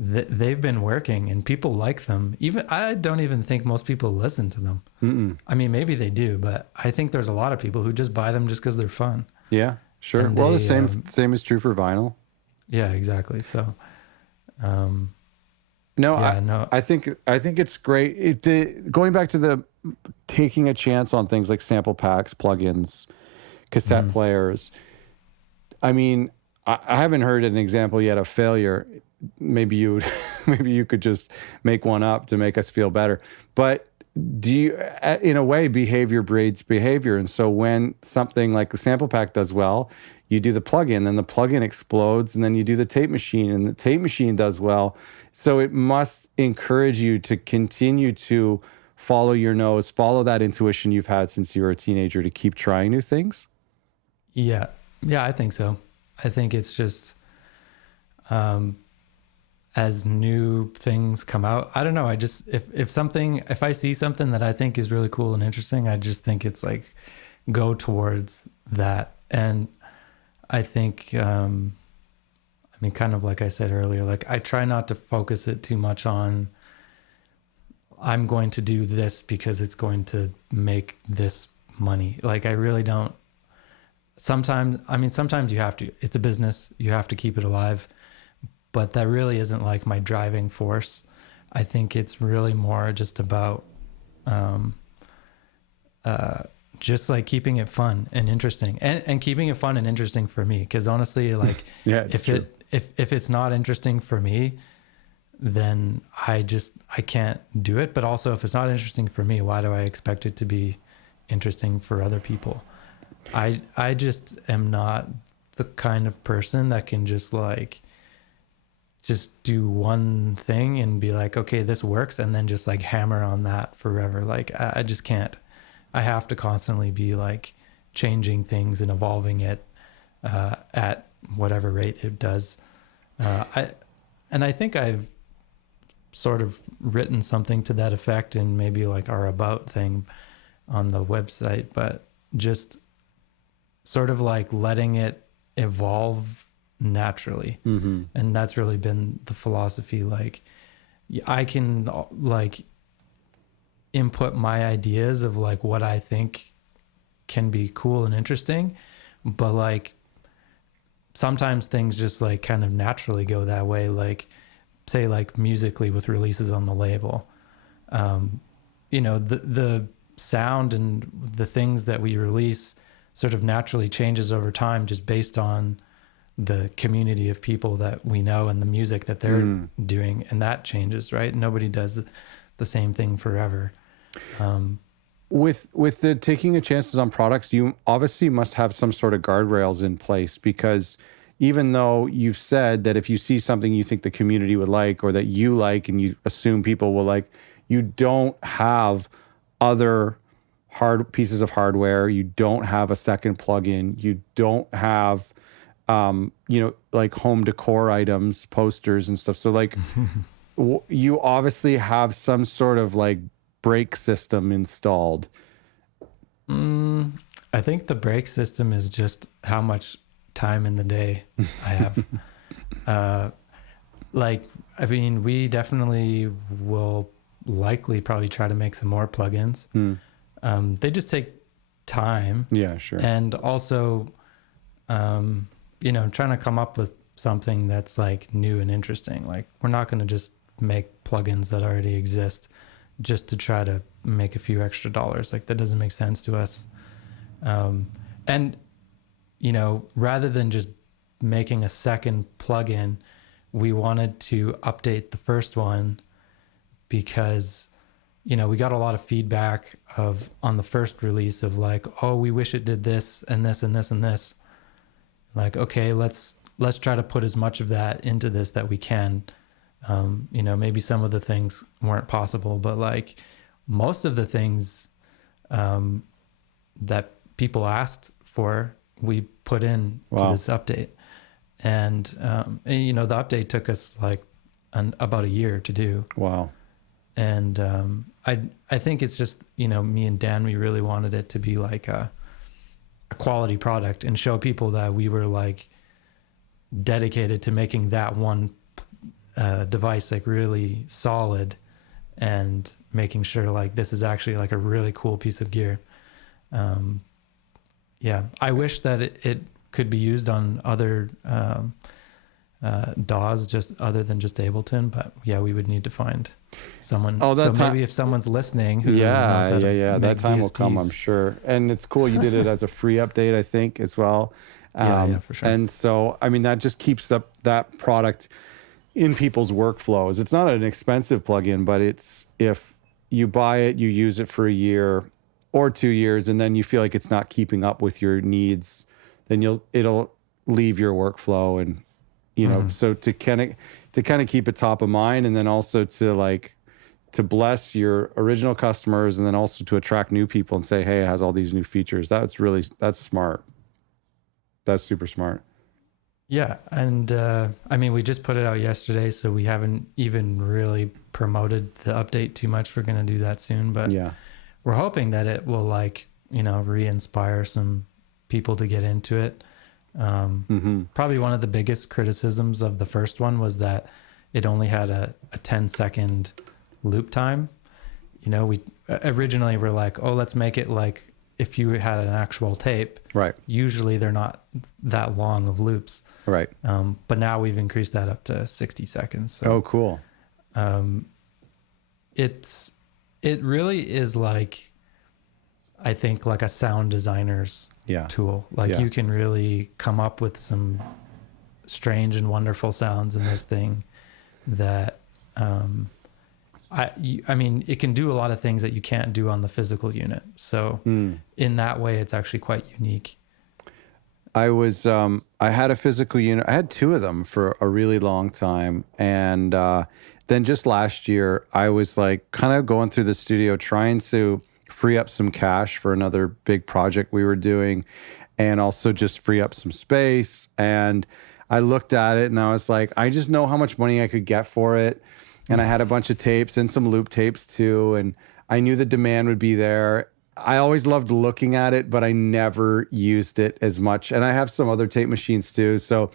They've been working and people like them. Even I don't even think most people listen to them. I mean, maybe they do, but I think there's a lot of people who just buy them just because they're fun. Yeah, sure. And well, the same is true for vinyl. Yeah, exactly. So, I think it's great. Going back to the taking a chance on things like sample packs, plugins, cassette players. I mean, I haven't heard an example yet of failure. Maybe you could just make one up to make us feel better. But do you, in a way, behavior breeds behavior? And so when something like the sample pack does well, you do the plugin, then the plugin explodes, and then you do the tape machine, and the tape machine does well. So it must encourage you to continue to follow your nose, follow that intuition you've had since you were a teenager, to keep trying new things. Yeah, I think so. I think it's just, as new things come out, I don't know. I just, if I see something that I think is really cool and interesting, I just think it's like, go towards that. And I think, I mean, kind of like I said earlier, like I try not to focus it too much on, I'm going to do this because it's going to make this money. Like I really don't. Sometimes you have to. It's a business. You have to keep it alive. But that really isn't like my driving force. I think it's really more just about just like keeping it fun and interesting, and keeping it fun and interesting for me. Because honestly, like if it's not interesting for me, then I can't do it. But also, if it's not interesting for me, why do I expect it to be interesting for other people? I just am not the kind of person that can just do one thing and be like, okay, this works, and then just like hammer on that forever. Like I just can't. I have to constantly be like changing things and evolving it at whatever rate it does. I think I've sort of written something to that effect in maybe like our about thing on the website, but just sort of like letting it evolve naturally. Mm-hmm. And that's really been the philosophy. Like I can like input my ideas of like what I think can be cool and interesting, but like sometimes things just like kind of naturally go that way. Like say like musically with releases on the label, you know, the sound and the things that we release sort of naturally changes over time just based on the community of people that we know and the music that they're doing, and that changes, right? Nobody does the same thing forever. With the taking of chances on products, you obviously must have some sort of guardrails in place, because even though you've said that if you see something you think the community would like or that you like and you assume people will like, you don't have other hard pieces of hardware, you don't have a second plugin, you don't have you know, like home decor items, posters and stuff. So like you obviously have some sort of like brake system installed. I think the brake system is just how much time in the day I have. Like, I mean, we definitely will likely probably try to make some more plugins. They just take time. Yeah, sure. And also, you know, trying to come up with something that's like new and interesting. Like we're not going to just make plugins that already exist just to try to make a few extra dollars. Like that doesn't make sense to us. And, you know, rather than just making a second plugin, we wanted to update the first one because, you know, we got a lot of feedback on the first release of like, oh, we wish it did this and this and this and this. Like, okay, let's try to put as much of that into this that we can. You know, maybe some of the things weren't possible, but like most of the things that people asked for, we put in to this update. And you know, the update took us like about a year to do. Wow. And I think it's just, you know, me and Dan, we really wanted it to be like a quality product and show people that we were like dedicated to making that one device like really solid and making sure like this is actually like a really cool piece of gear. Yeah, I wish that it could be used on other DAWs just other than just Ableton, but yeah, we would need to find someone. Oh, that maybe if someone's listening who knows yeah, how to that make time will come, VSTs. I'm sure. And it's cool you did it as a free update, I think, as well. Yeah, for sure. And so, I mean, that just keeps that product in people's workflows. It's not an expensive plugin, but it's, if you buy it, you use it for a year or 2 years, and then you feel like it's not keeping up with your needs, then it'll leave your workflow. And, you know, so to kind of keep it top of mind, and then also to bless your original customers, and then also to attract new people and say, hey, it has all these new features. That's smart. That's super smart. Yeah. And I mean, we just put it out yesterday, so we haven't even really promoted the update too much. We're going to do that soon, but Yeah. we're hoping that it will like, you know, re-inspire some people to get into it. Probably one of the biggest criticisms of the first one was that it only had a 10-second loop time. You know, we originally were like, oh, let's make it like if you had an actual tape. Right. Usually they're not that long of loops. Right. But now we've increased that up to 60 seconds. So, oh, cool. It really is like, I think like a sound designer's tool. Like you can really come up with some strange and wonderful sounds in this thing that, I mean, it can do a lot of things that you can't do on the physical unit. So in that way, it's actually quite unique. I had a physical unit. I had 2 of them for a really long time. And then just last year, I was like kind of going through the studio trying to, free up some cash for another big project we were doing, and also just free up some space. And I looked at it and I was like, I just know how much money I could get for it. And I had a bunch of tapes and some loop tapes too. And I knew the demand would be there. I always loved looking at it, but I never used it as much. And I have some other tape machines too. So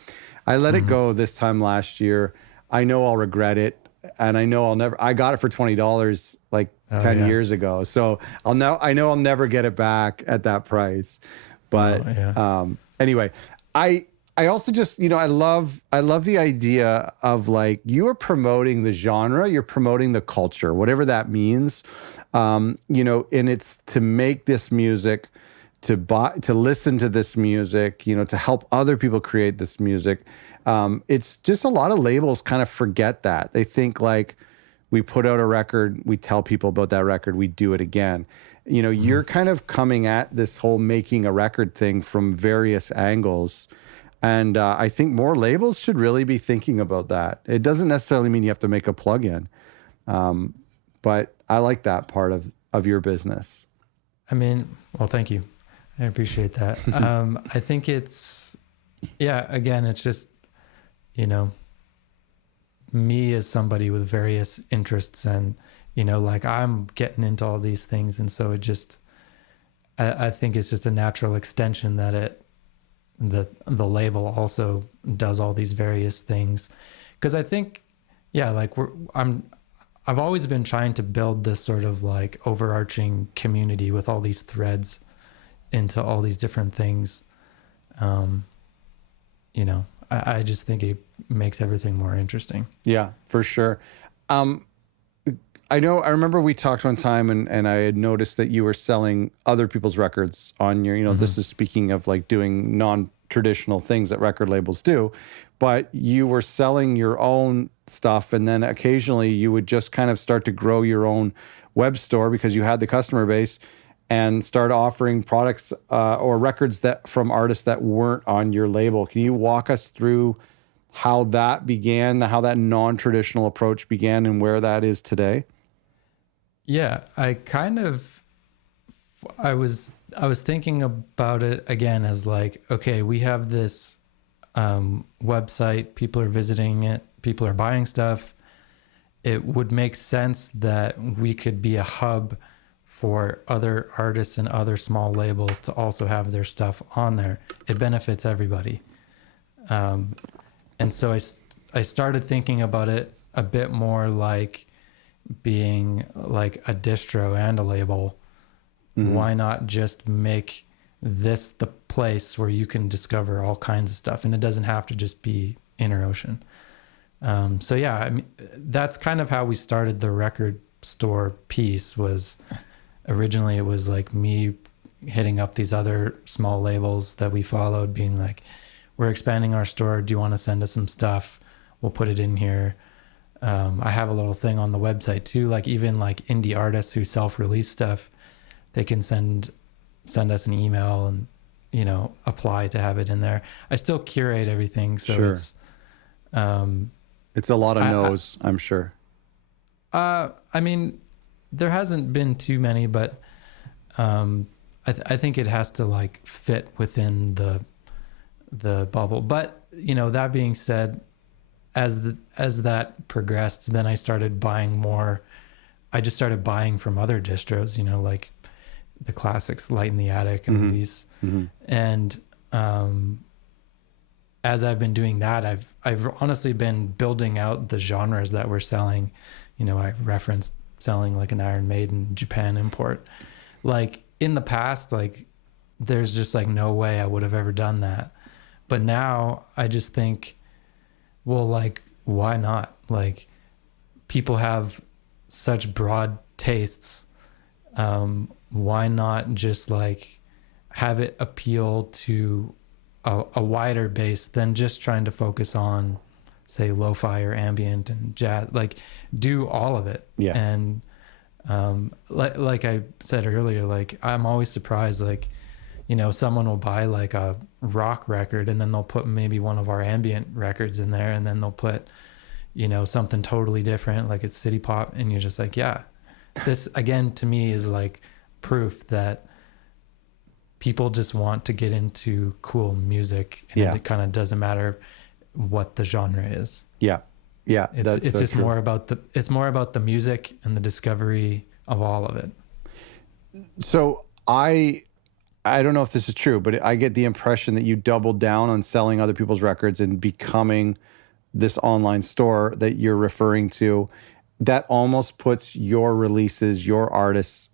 I let it go this time last year. I know I'll regret it. And I know I got it for $20 like 10 years ago. So I know I'll never get it back at that price. But anyway, I also just, I love the idea of like, you are promoting the genre, you're promoting the culture, whatever that means. And it's to make this music, to listen to this music, to help other people create this music. It's just a lot of labels kind of forget that. They think like, we put out a record, we tell people about that record, we do it again. You're kind of coming at this whole making a record thing from various angles. And I think more labels should really be thinking about that. It doesn't necessarily mean you have to make a plugin. But I like that part of your business. I mean, well, thank you. I appreciate that. I think again, it's just, me as somebody with various interests and, like I'm getting into all these things. And so I think it's just a natural extension that the label also does all these various things. Cause I think, like I've always been trying to build this sort of like overarching community with all these threads into all these different things. I just think it makes everything more interesting. Yeah, for sure. I remember we talked one time and I had noticed that you were selling other people's records on your, this is speaking of like doing non-traditional things that record labels do, but you were selling your own stuff. And then occasionally you would just kind of start to grow your own web store because you had the customer base and start offering products or records from artists that weren't on your label. Can you walk us through how that began, how that non-traditional approach began and where that is today? Yeah, I was thinking about it again as like, okay, we have this website, people are visiting it, people are buying stuff. It would make sense that we could be a hub for other artists and other small labels to also have their stuff on there. It benefits everybody. And so I started thinking about it a bit more like being like a distro and a label. Why not just make this the place where you can discover all kinds of stuff, and it doesn't have to just be Inner Ocean. So yeah, I mean, that's kind of how we started the record store piece. Was originally it was like me hitting up these other small labels that we followed, being like, we're expanding our store, do you want to send us some stuff? We'll put it in here. I have a little thing on the website too, like even like indie artists who self-release stuff, they can send us an email and, apply to have it in there. I still curate everything. So sure. It's a lot of no's, I'm sure. I mean, there hasn't been too many, but I think it has to like fit within the bubble. But, that being said, as that progressed, then I started buying more. I just started buying from other distros, like the classics, Light in the Attic and these. And as I've been doing that, I've honestly been building out the genres that we're selling. I referenced selling like an Iron Maiden Japan import. Like in the past, like there's just like no way I would have ever done that. But now I just think, well, like, why not? Like, people have such broad tastes. Why not just like have it appeal to a wider base than just trying to focus on, say, lo-fi or ambient and jazz? Like, do all of it. Yeah. And like I said earlier, like I'm always surprised, like, someone will buy like a rock record and then they'll put maybe one of our ambient records in there, and then they'll put, something totally different, like it's city pop. And you're just like, yeah, this again, to me is like proof that people just want to get into cool music, and it kind of doesn't matter what the genre is. Yeah. It's just more about the music and the discovery of all of it. So I don't know if this is true, but I get the impression that you doubled down on selling other people's records and becoming this online store that you're referring to. That almost puts your releases, your artists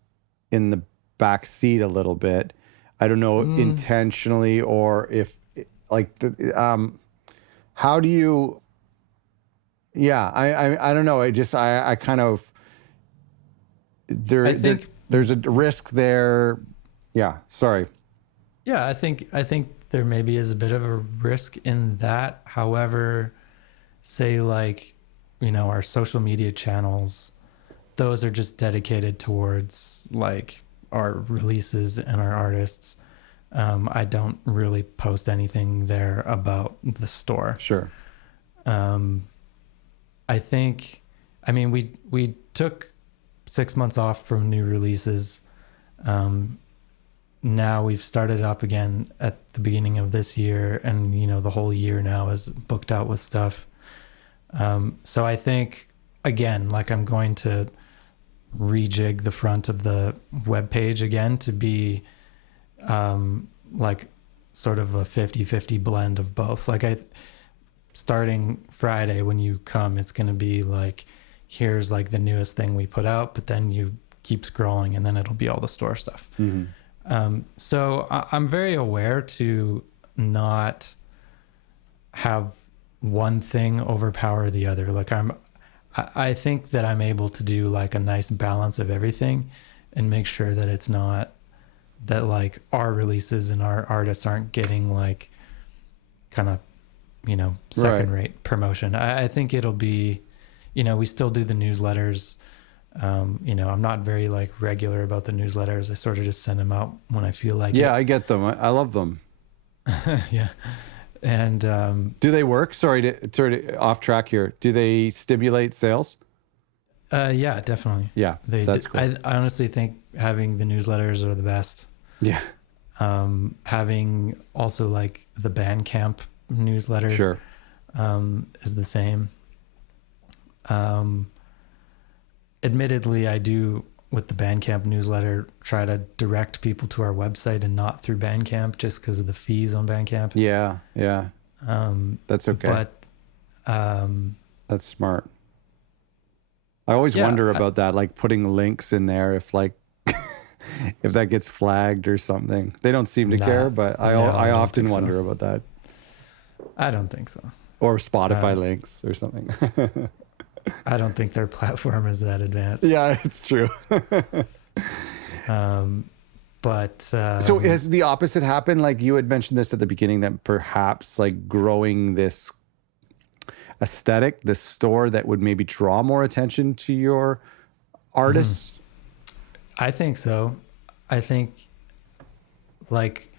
in the back seat a little bit. I don't know intentionally, or if like how do you? Yeah, I don't know. I kind of there's a risk there. Yeah, sorry. Yeah, I think there maybe is a bit of a risk in that. However, say like, our social media channels, those are just dedicated towards like our releases and our artists. I don't really post anything there about the store. Sure. I mean, we took 6 months off from new releases. Now we've started up again at the beginning of this year, and the whole year now is booked out with stuff. So I think, again, like I'm going to rejig the front of the web page again to be like sort of a 50-50 blend of both. Like starting Friday when you come, it's going to be like, here's like the newest thing we put out, but then you keep scrolling and then it'll be all the store stuff. So I'm very aware to not have one thing overpower the other. Like I think that I'm able to do like a nice balance of everything and make sure that it's not that like our releases and our artists aren't getting like kind of, second rate promotion. I think it'll be, we still do the newsletters. I'm not very like regular about the newsletters. I sort of just send them out when I feel like it. I get them. I love them. Yeah. And do they work? Sorry to off track here. Do they stimulate sales? Yeah, definitely. Yeah, that's cool. I honestly think having the newsletters are the best. Yeah. Having also like the Bandcamp newsletter sure. Is the same. Admittedly, I do with the Bandcamp newsletter try to direct people to our website and not through Bandcamp just because of the fees on Bandcamp. Yeah. That's okay. But that's smart. I always wonder about that, like putting links in there if like if that gets flagged or something. They don't seem to care, but I often wonder about that. I don't think so. Or Spotify links or something. I don't think their platform is that advanced. Yeah, it's true. But so has the opposite happened? Like you had mentioned this at the beginning, that perhaps like growing this aesthetic, this store that would maybe draw more attention to your artists. I think so. I think like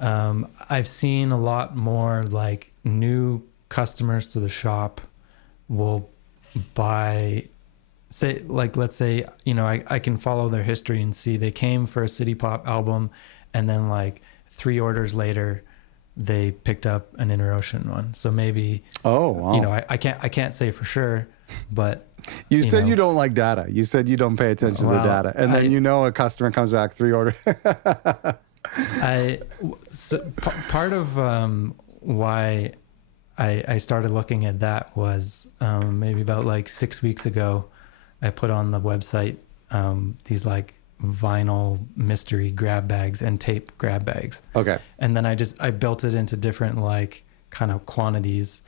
I've seen a lot more like new customers to the shop will buy, say, like, let's say, I can follow their history and see they came for a city pop album and then like 3 orders later they picked up an Inner Ocean one. So maybe, oh, wow. I can't say for sure, but you said you don't like data. You said you don't pay attention to the data. And then a customer comes back 3 orders. Part of why I started looking at that was maybe about like 6 weeks ago, I put on the website these like vinyl mystery grab bags and tape grab bags. Okay. And then I built it into different like kind of quantities,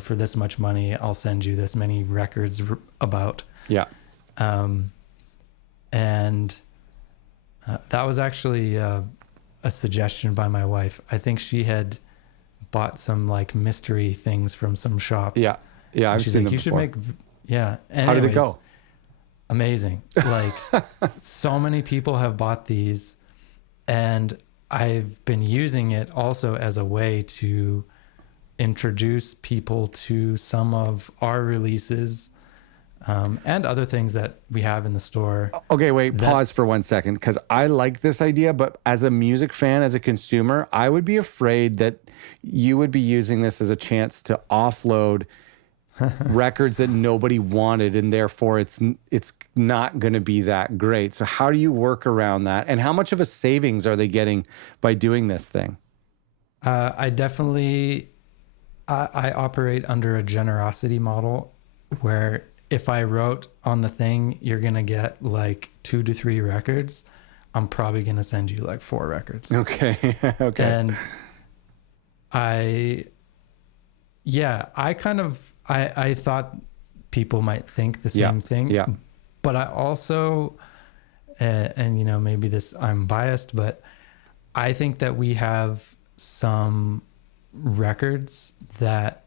for this much money, I'll send you this many records about. Yeah. And that was actually a suggestion by my wife. I think she had bought some like mystery things from some shops. Yeah. Yeah. I've seen them you before. should make, yeah. How did it go? Amazing. Like so many people have bought these, and I've been using it also as a way to introduce people to some of our releases and other things that we have in the store. Okay, wait, pause for 1 second, because I like this idea, but as a music fan, as a consumer, I would be afraid that you would be using this as a chance to offload records that nobody wanted, and therefore it's not going to be that great. So how do you work around that? And how much of a savings are they getting by doing this thing? I definitely, I operate under a generosity model where if I wrote on the thing, you're going to get like 2 to 3 records, I'm probably going to send you like 4 records. Okay. Okay. And I thought people might think the same thing. Yeah. But I also, and you know, maybe I'm biased, but I think that we have some records that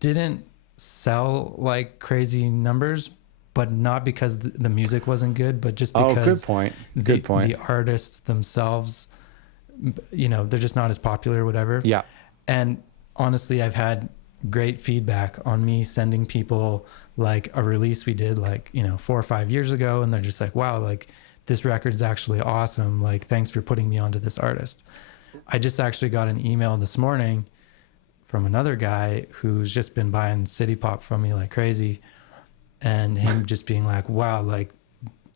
didn't sell like crazy numbers, but not because the music wasn't good, but just because good point. Good point. The artists themselves, you know, they're just not as popular or whatever. Yeah. And honestly, I've had great feedback on me sending people like a release we did like, you know, 4 or 5 years ago. And they're just like, wow, like this record's actually awesome. Like, thanks for putting me onto this artist. I just actually got an email this morning from another guy who's just been buying city pop from me like crazy, and him just being like, wow, like,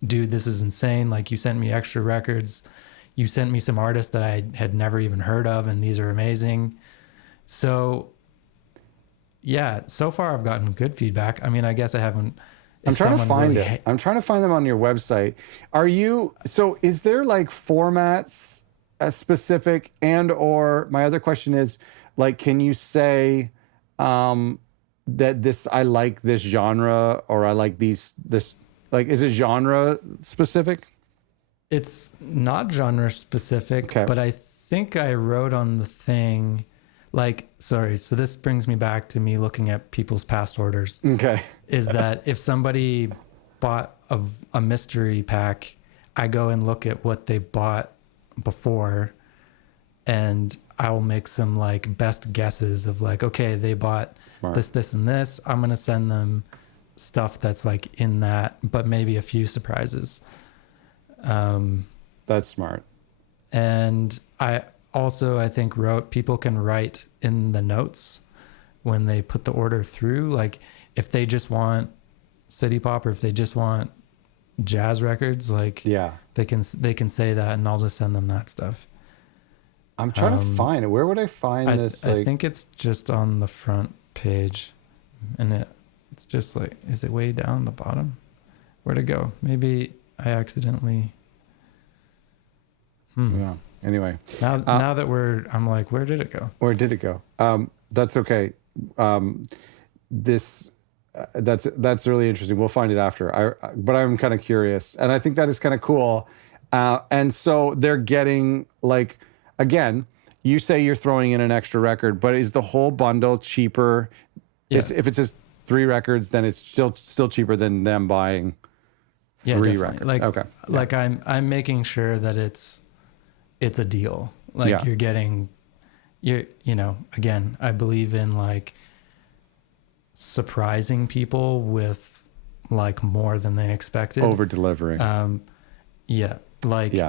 dude, this is insane. Like, you sent me extra records. You sent me some artists that I had never even heard of, and these are amazing. So yeah, so far I've gotten good feedback. I mean, I guess I haven't. I'm trying to find it. I'm trying to find them on your website. So is there like formats specific, and or my other question is like, can you say that I like this genre, or I like this, like, is it genre specific? It's not genre specific, Okay. but I think I wrote on the thing, like, sorry, so this brings me back to me looking at people's past orders. Okay. Is that if somebody bought a mystery pack, I go and look at what they bought before, and I'll make some like best guesses of like, okay, they bought this, and this. I'm going to send them stuff that's like in that, but maybe a few surprises. That's smart. And I think people can write in the notes when they put the order through, like if they just want city pop or if they just want jazz records, like they can say that, and I'll just send them that stuff. I'm trying to find it. Where would I find this? I think it's just on the front page, and it's just like, is it way down the bottom? Where'd it go? Maybe I accidentally. Yeah. Anyway, now that I'm like, where did it go? Where did it go? That's okay. That's really interesting. We'll find it after. But I'm kind of curious, and I think that is kind of cool. And so they're getting like, again, you say you're throwing in an extra record, but is the whole bundle cheaper? Yeah. If it's just 3 records, then it's still cheaper than them buying 3 records. Like, okay. Like I'm making sure that it's a deal. Like you're getting, you know, again, I believe in like surprising people with like more than they expected. Over delivering.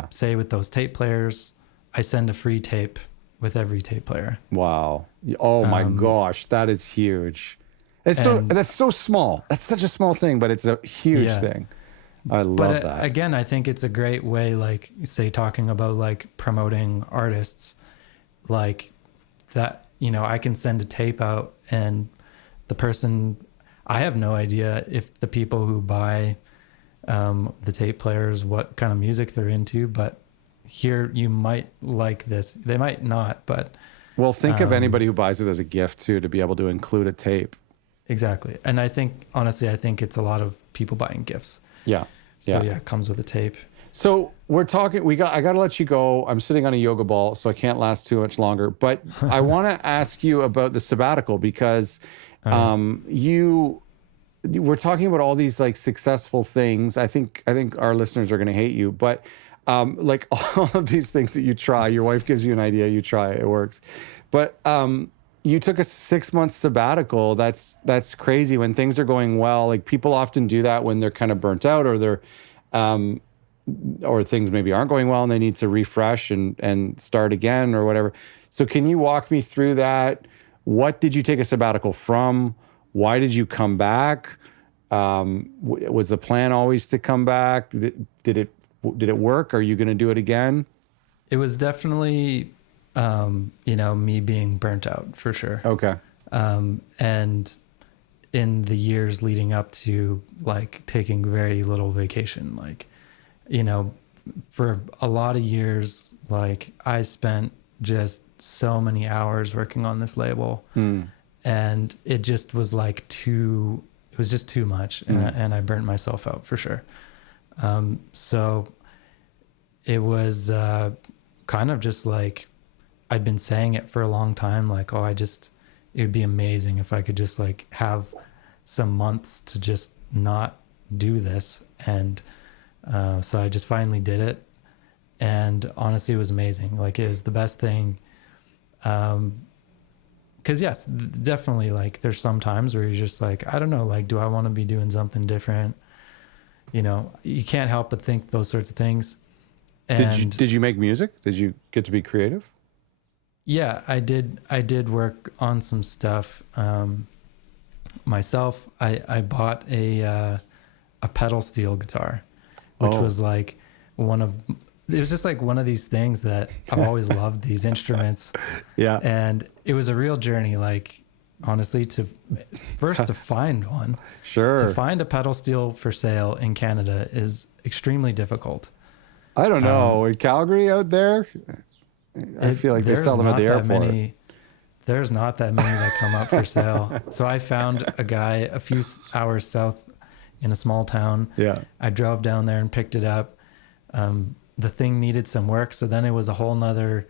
Say with those tape players, I send a free tape with every tape player. Wow. Oh my gosh. That is huge. That's so small. That's such a small thing, but it's a huge thing. I love that. Again, I think it's a great way, like, say, talking about like promoting artists, like that, you know, I can send a tape out, and the person, I have no idea if the people who buy the tape players, what kind of music they're into, but here you might like this. They might not, but. Well, think of anybody who buys it as a gift too, to be able to include a tape. Exactly. And I think, honestly, it's a lot of people buying gifts. Yeah. So yeah, it comes with a tape. So we're talking, I got to let you go. I'm sitting on a yoga ball, so I can't last too much longer, but I want to ask you about the sabbatical, because we're talking about all these like successful things. I think our listeners are going to hate you, but like all of these things that you try, your wife gives you an idea, you try it, works. But you took a 6-month sabbatical. That's crazy. When things are going well, like people often do that when they're kind of burnt out, or they're, or things maybe aren't going well and they need to refresh and start again or whatever. So can you walk me through that? What did you take a sabbatical from? Why did you come back? Was the plan always to come back? Did it work? Are you going to do it again? It was definitely, me being burnt out for sure. Okay. And in the years leading up to like taking very little vacation, like, for a lot of years, like I spent just so many hours working on this label, and it just was like it was just too much, and I burnt myself out for sure. So it was kind of just like I'd been saying it for a long time, like, it would be amazing if I could just like have some months to just not do this. And so I just finally did it. And honestly, it was amazing. Like, it is the best thing. Cause yes, definitely, like there's some times where you're just like, I don't know, like, do I want to be doing something different? You can't help but think those sorts of things. And did you make music? Did you get to be creative? Yeah, I did work on some stuff myself. I bought a pedal steel guitar, which was like it was just like one of these things that I've always loved, these instruments. Yeah. And it was a real journey, like, honestly, to find one. Sure. To find a pedal steel for sale in Canada is extremely difficult. I don't know. In Calgary out there, I feel like they sell them at the airport. There's not that many that come up for sale. So I found a guy a few hours south in a small town. Yeah. I drove down there and picked it up. The thing needed some work. So then it was a whole nother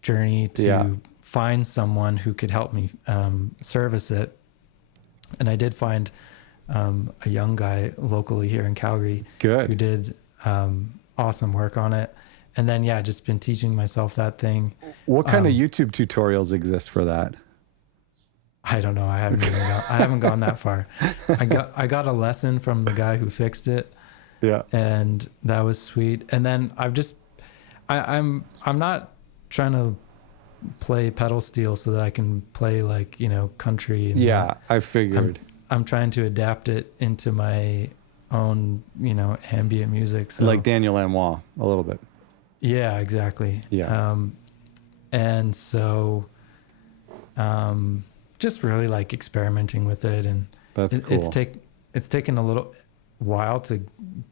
journey to find someone who could help me service it. And I did find a young guy locally here in Calgary. Good. Who did awesome work on it. And then, just been teaching myself that thing. What kind of YouTube tutorials exist for that? I don't know. I haven't gone that far. I got a lesson from the guy who fixed it. Yeah. And that was sweet. And then I'm not trying to play pedal steel so that I can play like, country. And I figured. I'm trying to adapt it into my own, ambient music. So. Like Daniel Lanois, a little bit. Yeah, exactly. Yeah. And so, just really like experimenting with it, and that's cool. It's taken a little while to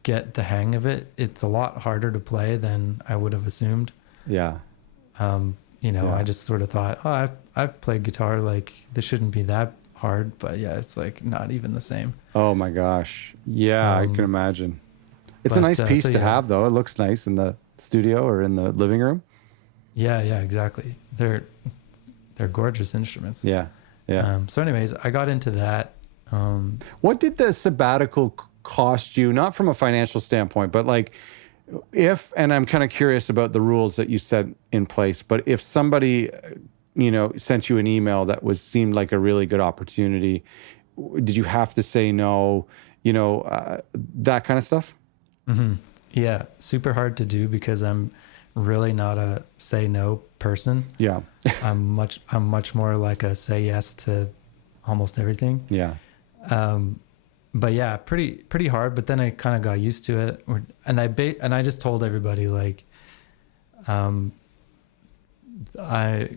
get the hang of it. It's a lot harder to play than I would have assumed. Yeah. I just sort of thought, I've played guitar, like this shouldn't be that hard, but it's like not even the same. Oh my gosh. Yeah, I can imagine. It's a nice piece to have, though. It looks nice in the studio or in the living room. Yeah, exactly. They're gorgeous instruments. Yeah. So anyways, I got into that. What did the sabbatical cost you? Not from a financial standpoint, but like and I'm kind of curious about the rules that you set in place, but if somebody, sent you an email that seemed like a really good opportunity, did you have to say no, that kind of stuff? Mm-hmm. Yeah. Super hard to do because I'm really not a say no person. Yeah. I'm much more like a say yes to almost everything. Yeah. But pretty hard. But then I kind of got used to it, and I just told everybody like, I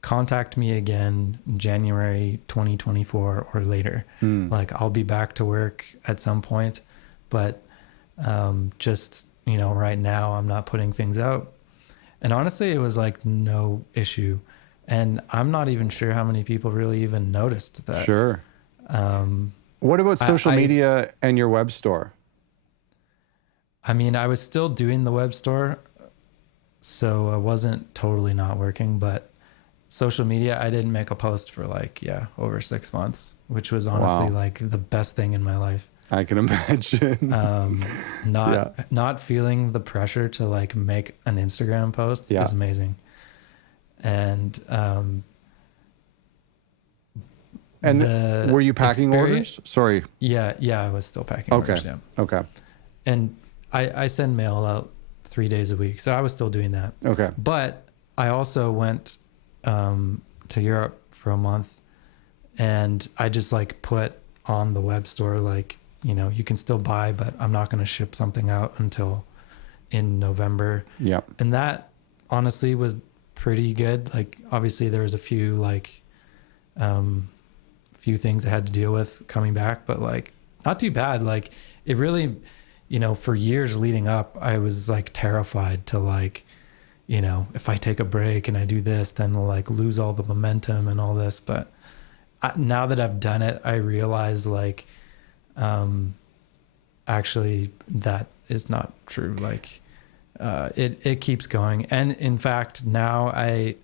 contact me again January 2024 or later. Like I'll be back to work at some point, but just right now I'm not putting things out. And honestly, it was like no issue, and I'm not even sure how many people really even noticed that. Sure. What about social media and your web store? I mean, I was still doing the web store, so I wasn't totally not working, but social media, I didn't make a post for over 6 months, which was honestly like the best thing in my life. I can imagine. Not feeling the pressure to like make an Instagram post is amazing. And were you packing orders? Sorry. Yeah, I was still packing Okay. orders. Yeah. Okay. And I send mail out 3 days a week, so I was still doing that. Okay. But I also went to Europe for a month, and I just like put on the web store, like, you know, you can still buy, but I'm not going to ship something out until in November. Yeah. And that honestly was pretty good. Like, obviously there was a few like few things I had to deal with coming back, but like not too bad. Like, it really, you know, for years leading up, I was like terrified to like, you know, if I take a break and I do this, then we'll like lose all the momentum and all this. But now that I've done it, I realize like, actually that is not true. Like, it keeps going. And in fact, now I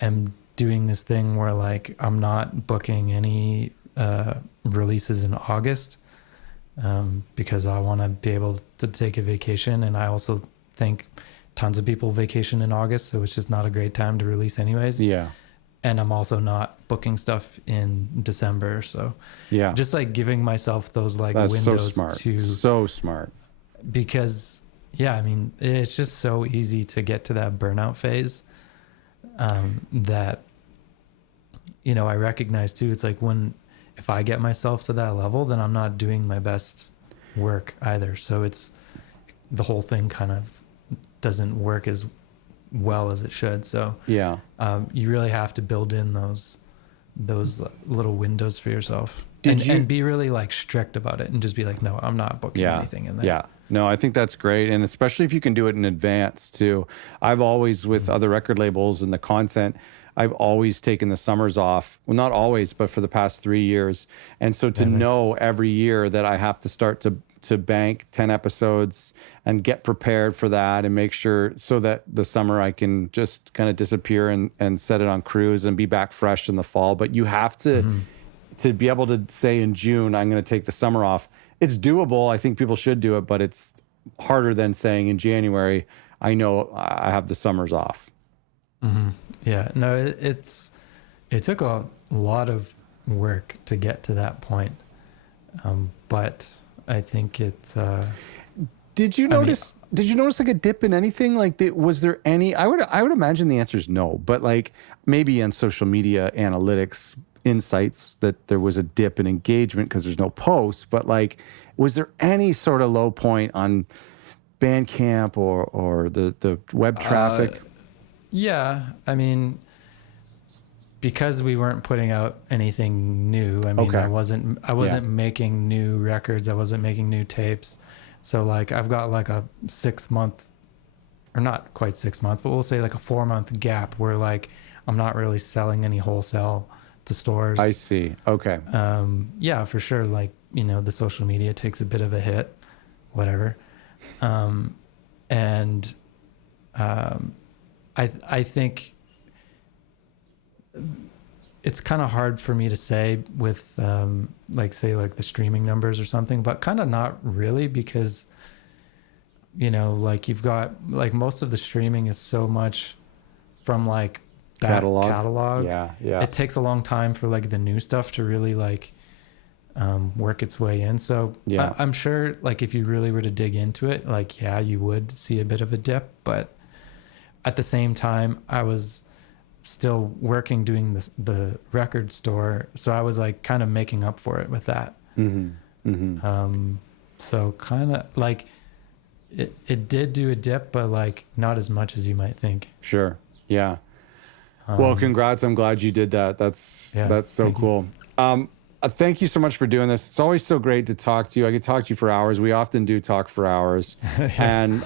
am doing this thing where like, I'm not booking any, releases in August, because I want to be able to take a vacation. And I also think tons of people vacation in August, so it's just not a great time to release anyways. Yeah. And I'm also not booking stuff in December. So Yeah. just like giving myself those like That's windows so smart. because yeah, I mean, it's just so easy to get to that burnout phase, that, you know, I recognize too. It's like if I get myself to that level, then I'm not doing my best work either. So the whole thing kind of doesn't work as well as it should. So Yeah. you really have to build in those little windows for yourself, Did you- and be really like strict about it, and just be like, no, I'm not booking anything in there. Yeah. No, I think that's great. And especially if you can do it in advance too. I've always, with other record labels and the content, I've always taken the summers off. Well, not always, but for the past 3 years. And so to know every year that I have to start to bank 10 episodes and get prepared for that and make sure so that the summer I can just kind of disappear and set it on cruise and be back fresh in the fall. But you have to be able to say in June, I'm going to take the summer off. It's doable. I think people should do it, but it's harder than saying in January, I know I have the summers off. Mm-hmm. Yeah, no, it took a lot of work to get to that point. But I think it's, Did you notice like a dip in anything? Like, was there any? I would imagine the answer is no, but like maybe on social media analytics insights that there was a dip in engagement because there's no posts. But like, was there any sort of low point on Bandcamp or the web traffic? yeah, I mean, because we weren't putting out anything new. I mean, Okay. I wasn't making new records. I wasn't making new tapes. So like, I've got like a 6 month, or not quite 6 month, but we'll say like a 4 month gap where like, I'm not really selling any wholesale to stores. I see. Okay. Yeah, for sure. Like, you know, the social media takes a bit of a hit, whatever. I think it's kind of hard for me to say with, like, say, like the streaming numbers or something, but kind of not really, because, you know, like you've got like most of the streaming is so much from like back catalog. Yeah. It takes a long time for like the new stuff to really like work its way in. So Yeah. I'm sure like if you really were to dig into it, like, yeah, you would see a bit of a dip, but at the same time, I was still working doing the record store. So I was like kind of making up for it with that. Mm-hmm. Mm-hmm. So kind of like it did do a dip, but like not as much as you might think. Sure. Yeah. Well, congrats. I'm glad you did that. That's so cool. Thank you so much for doing this. It's always so great to talk to you. I could talk to you for hours. We often do talk for hours. And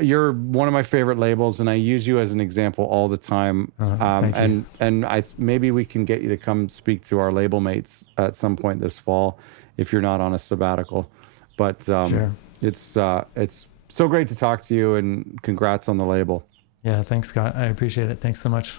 you're one of my favorite labels, and I use you as an example all the time. Thank you. And maybe we can get you to come speak to our label mates at some point this fall, if you're not on a sabbatical. But Sure. It's so great to talk to you, and congrats on the label. Yeah, thanks, Scott. I appreciate it. Thanks so much.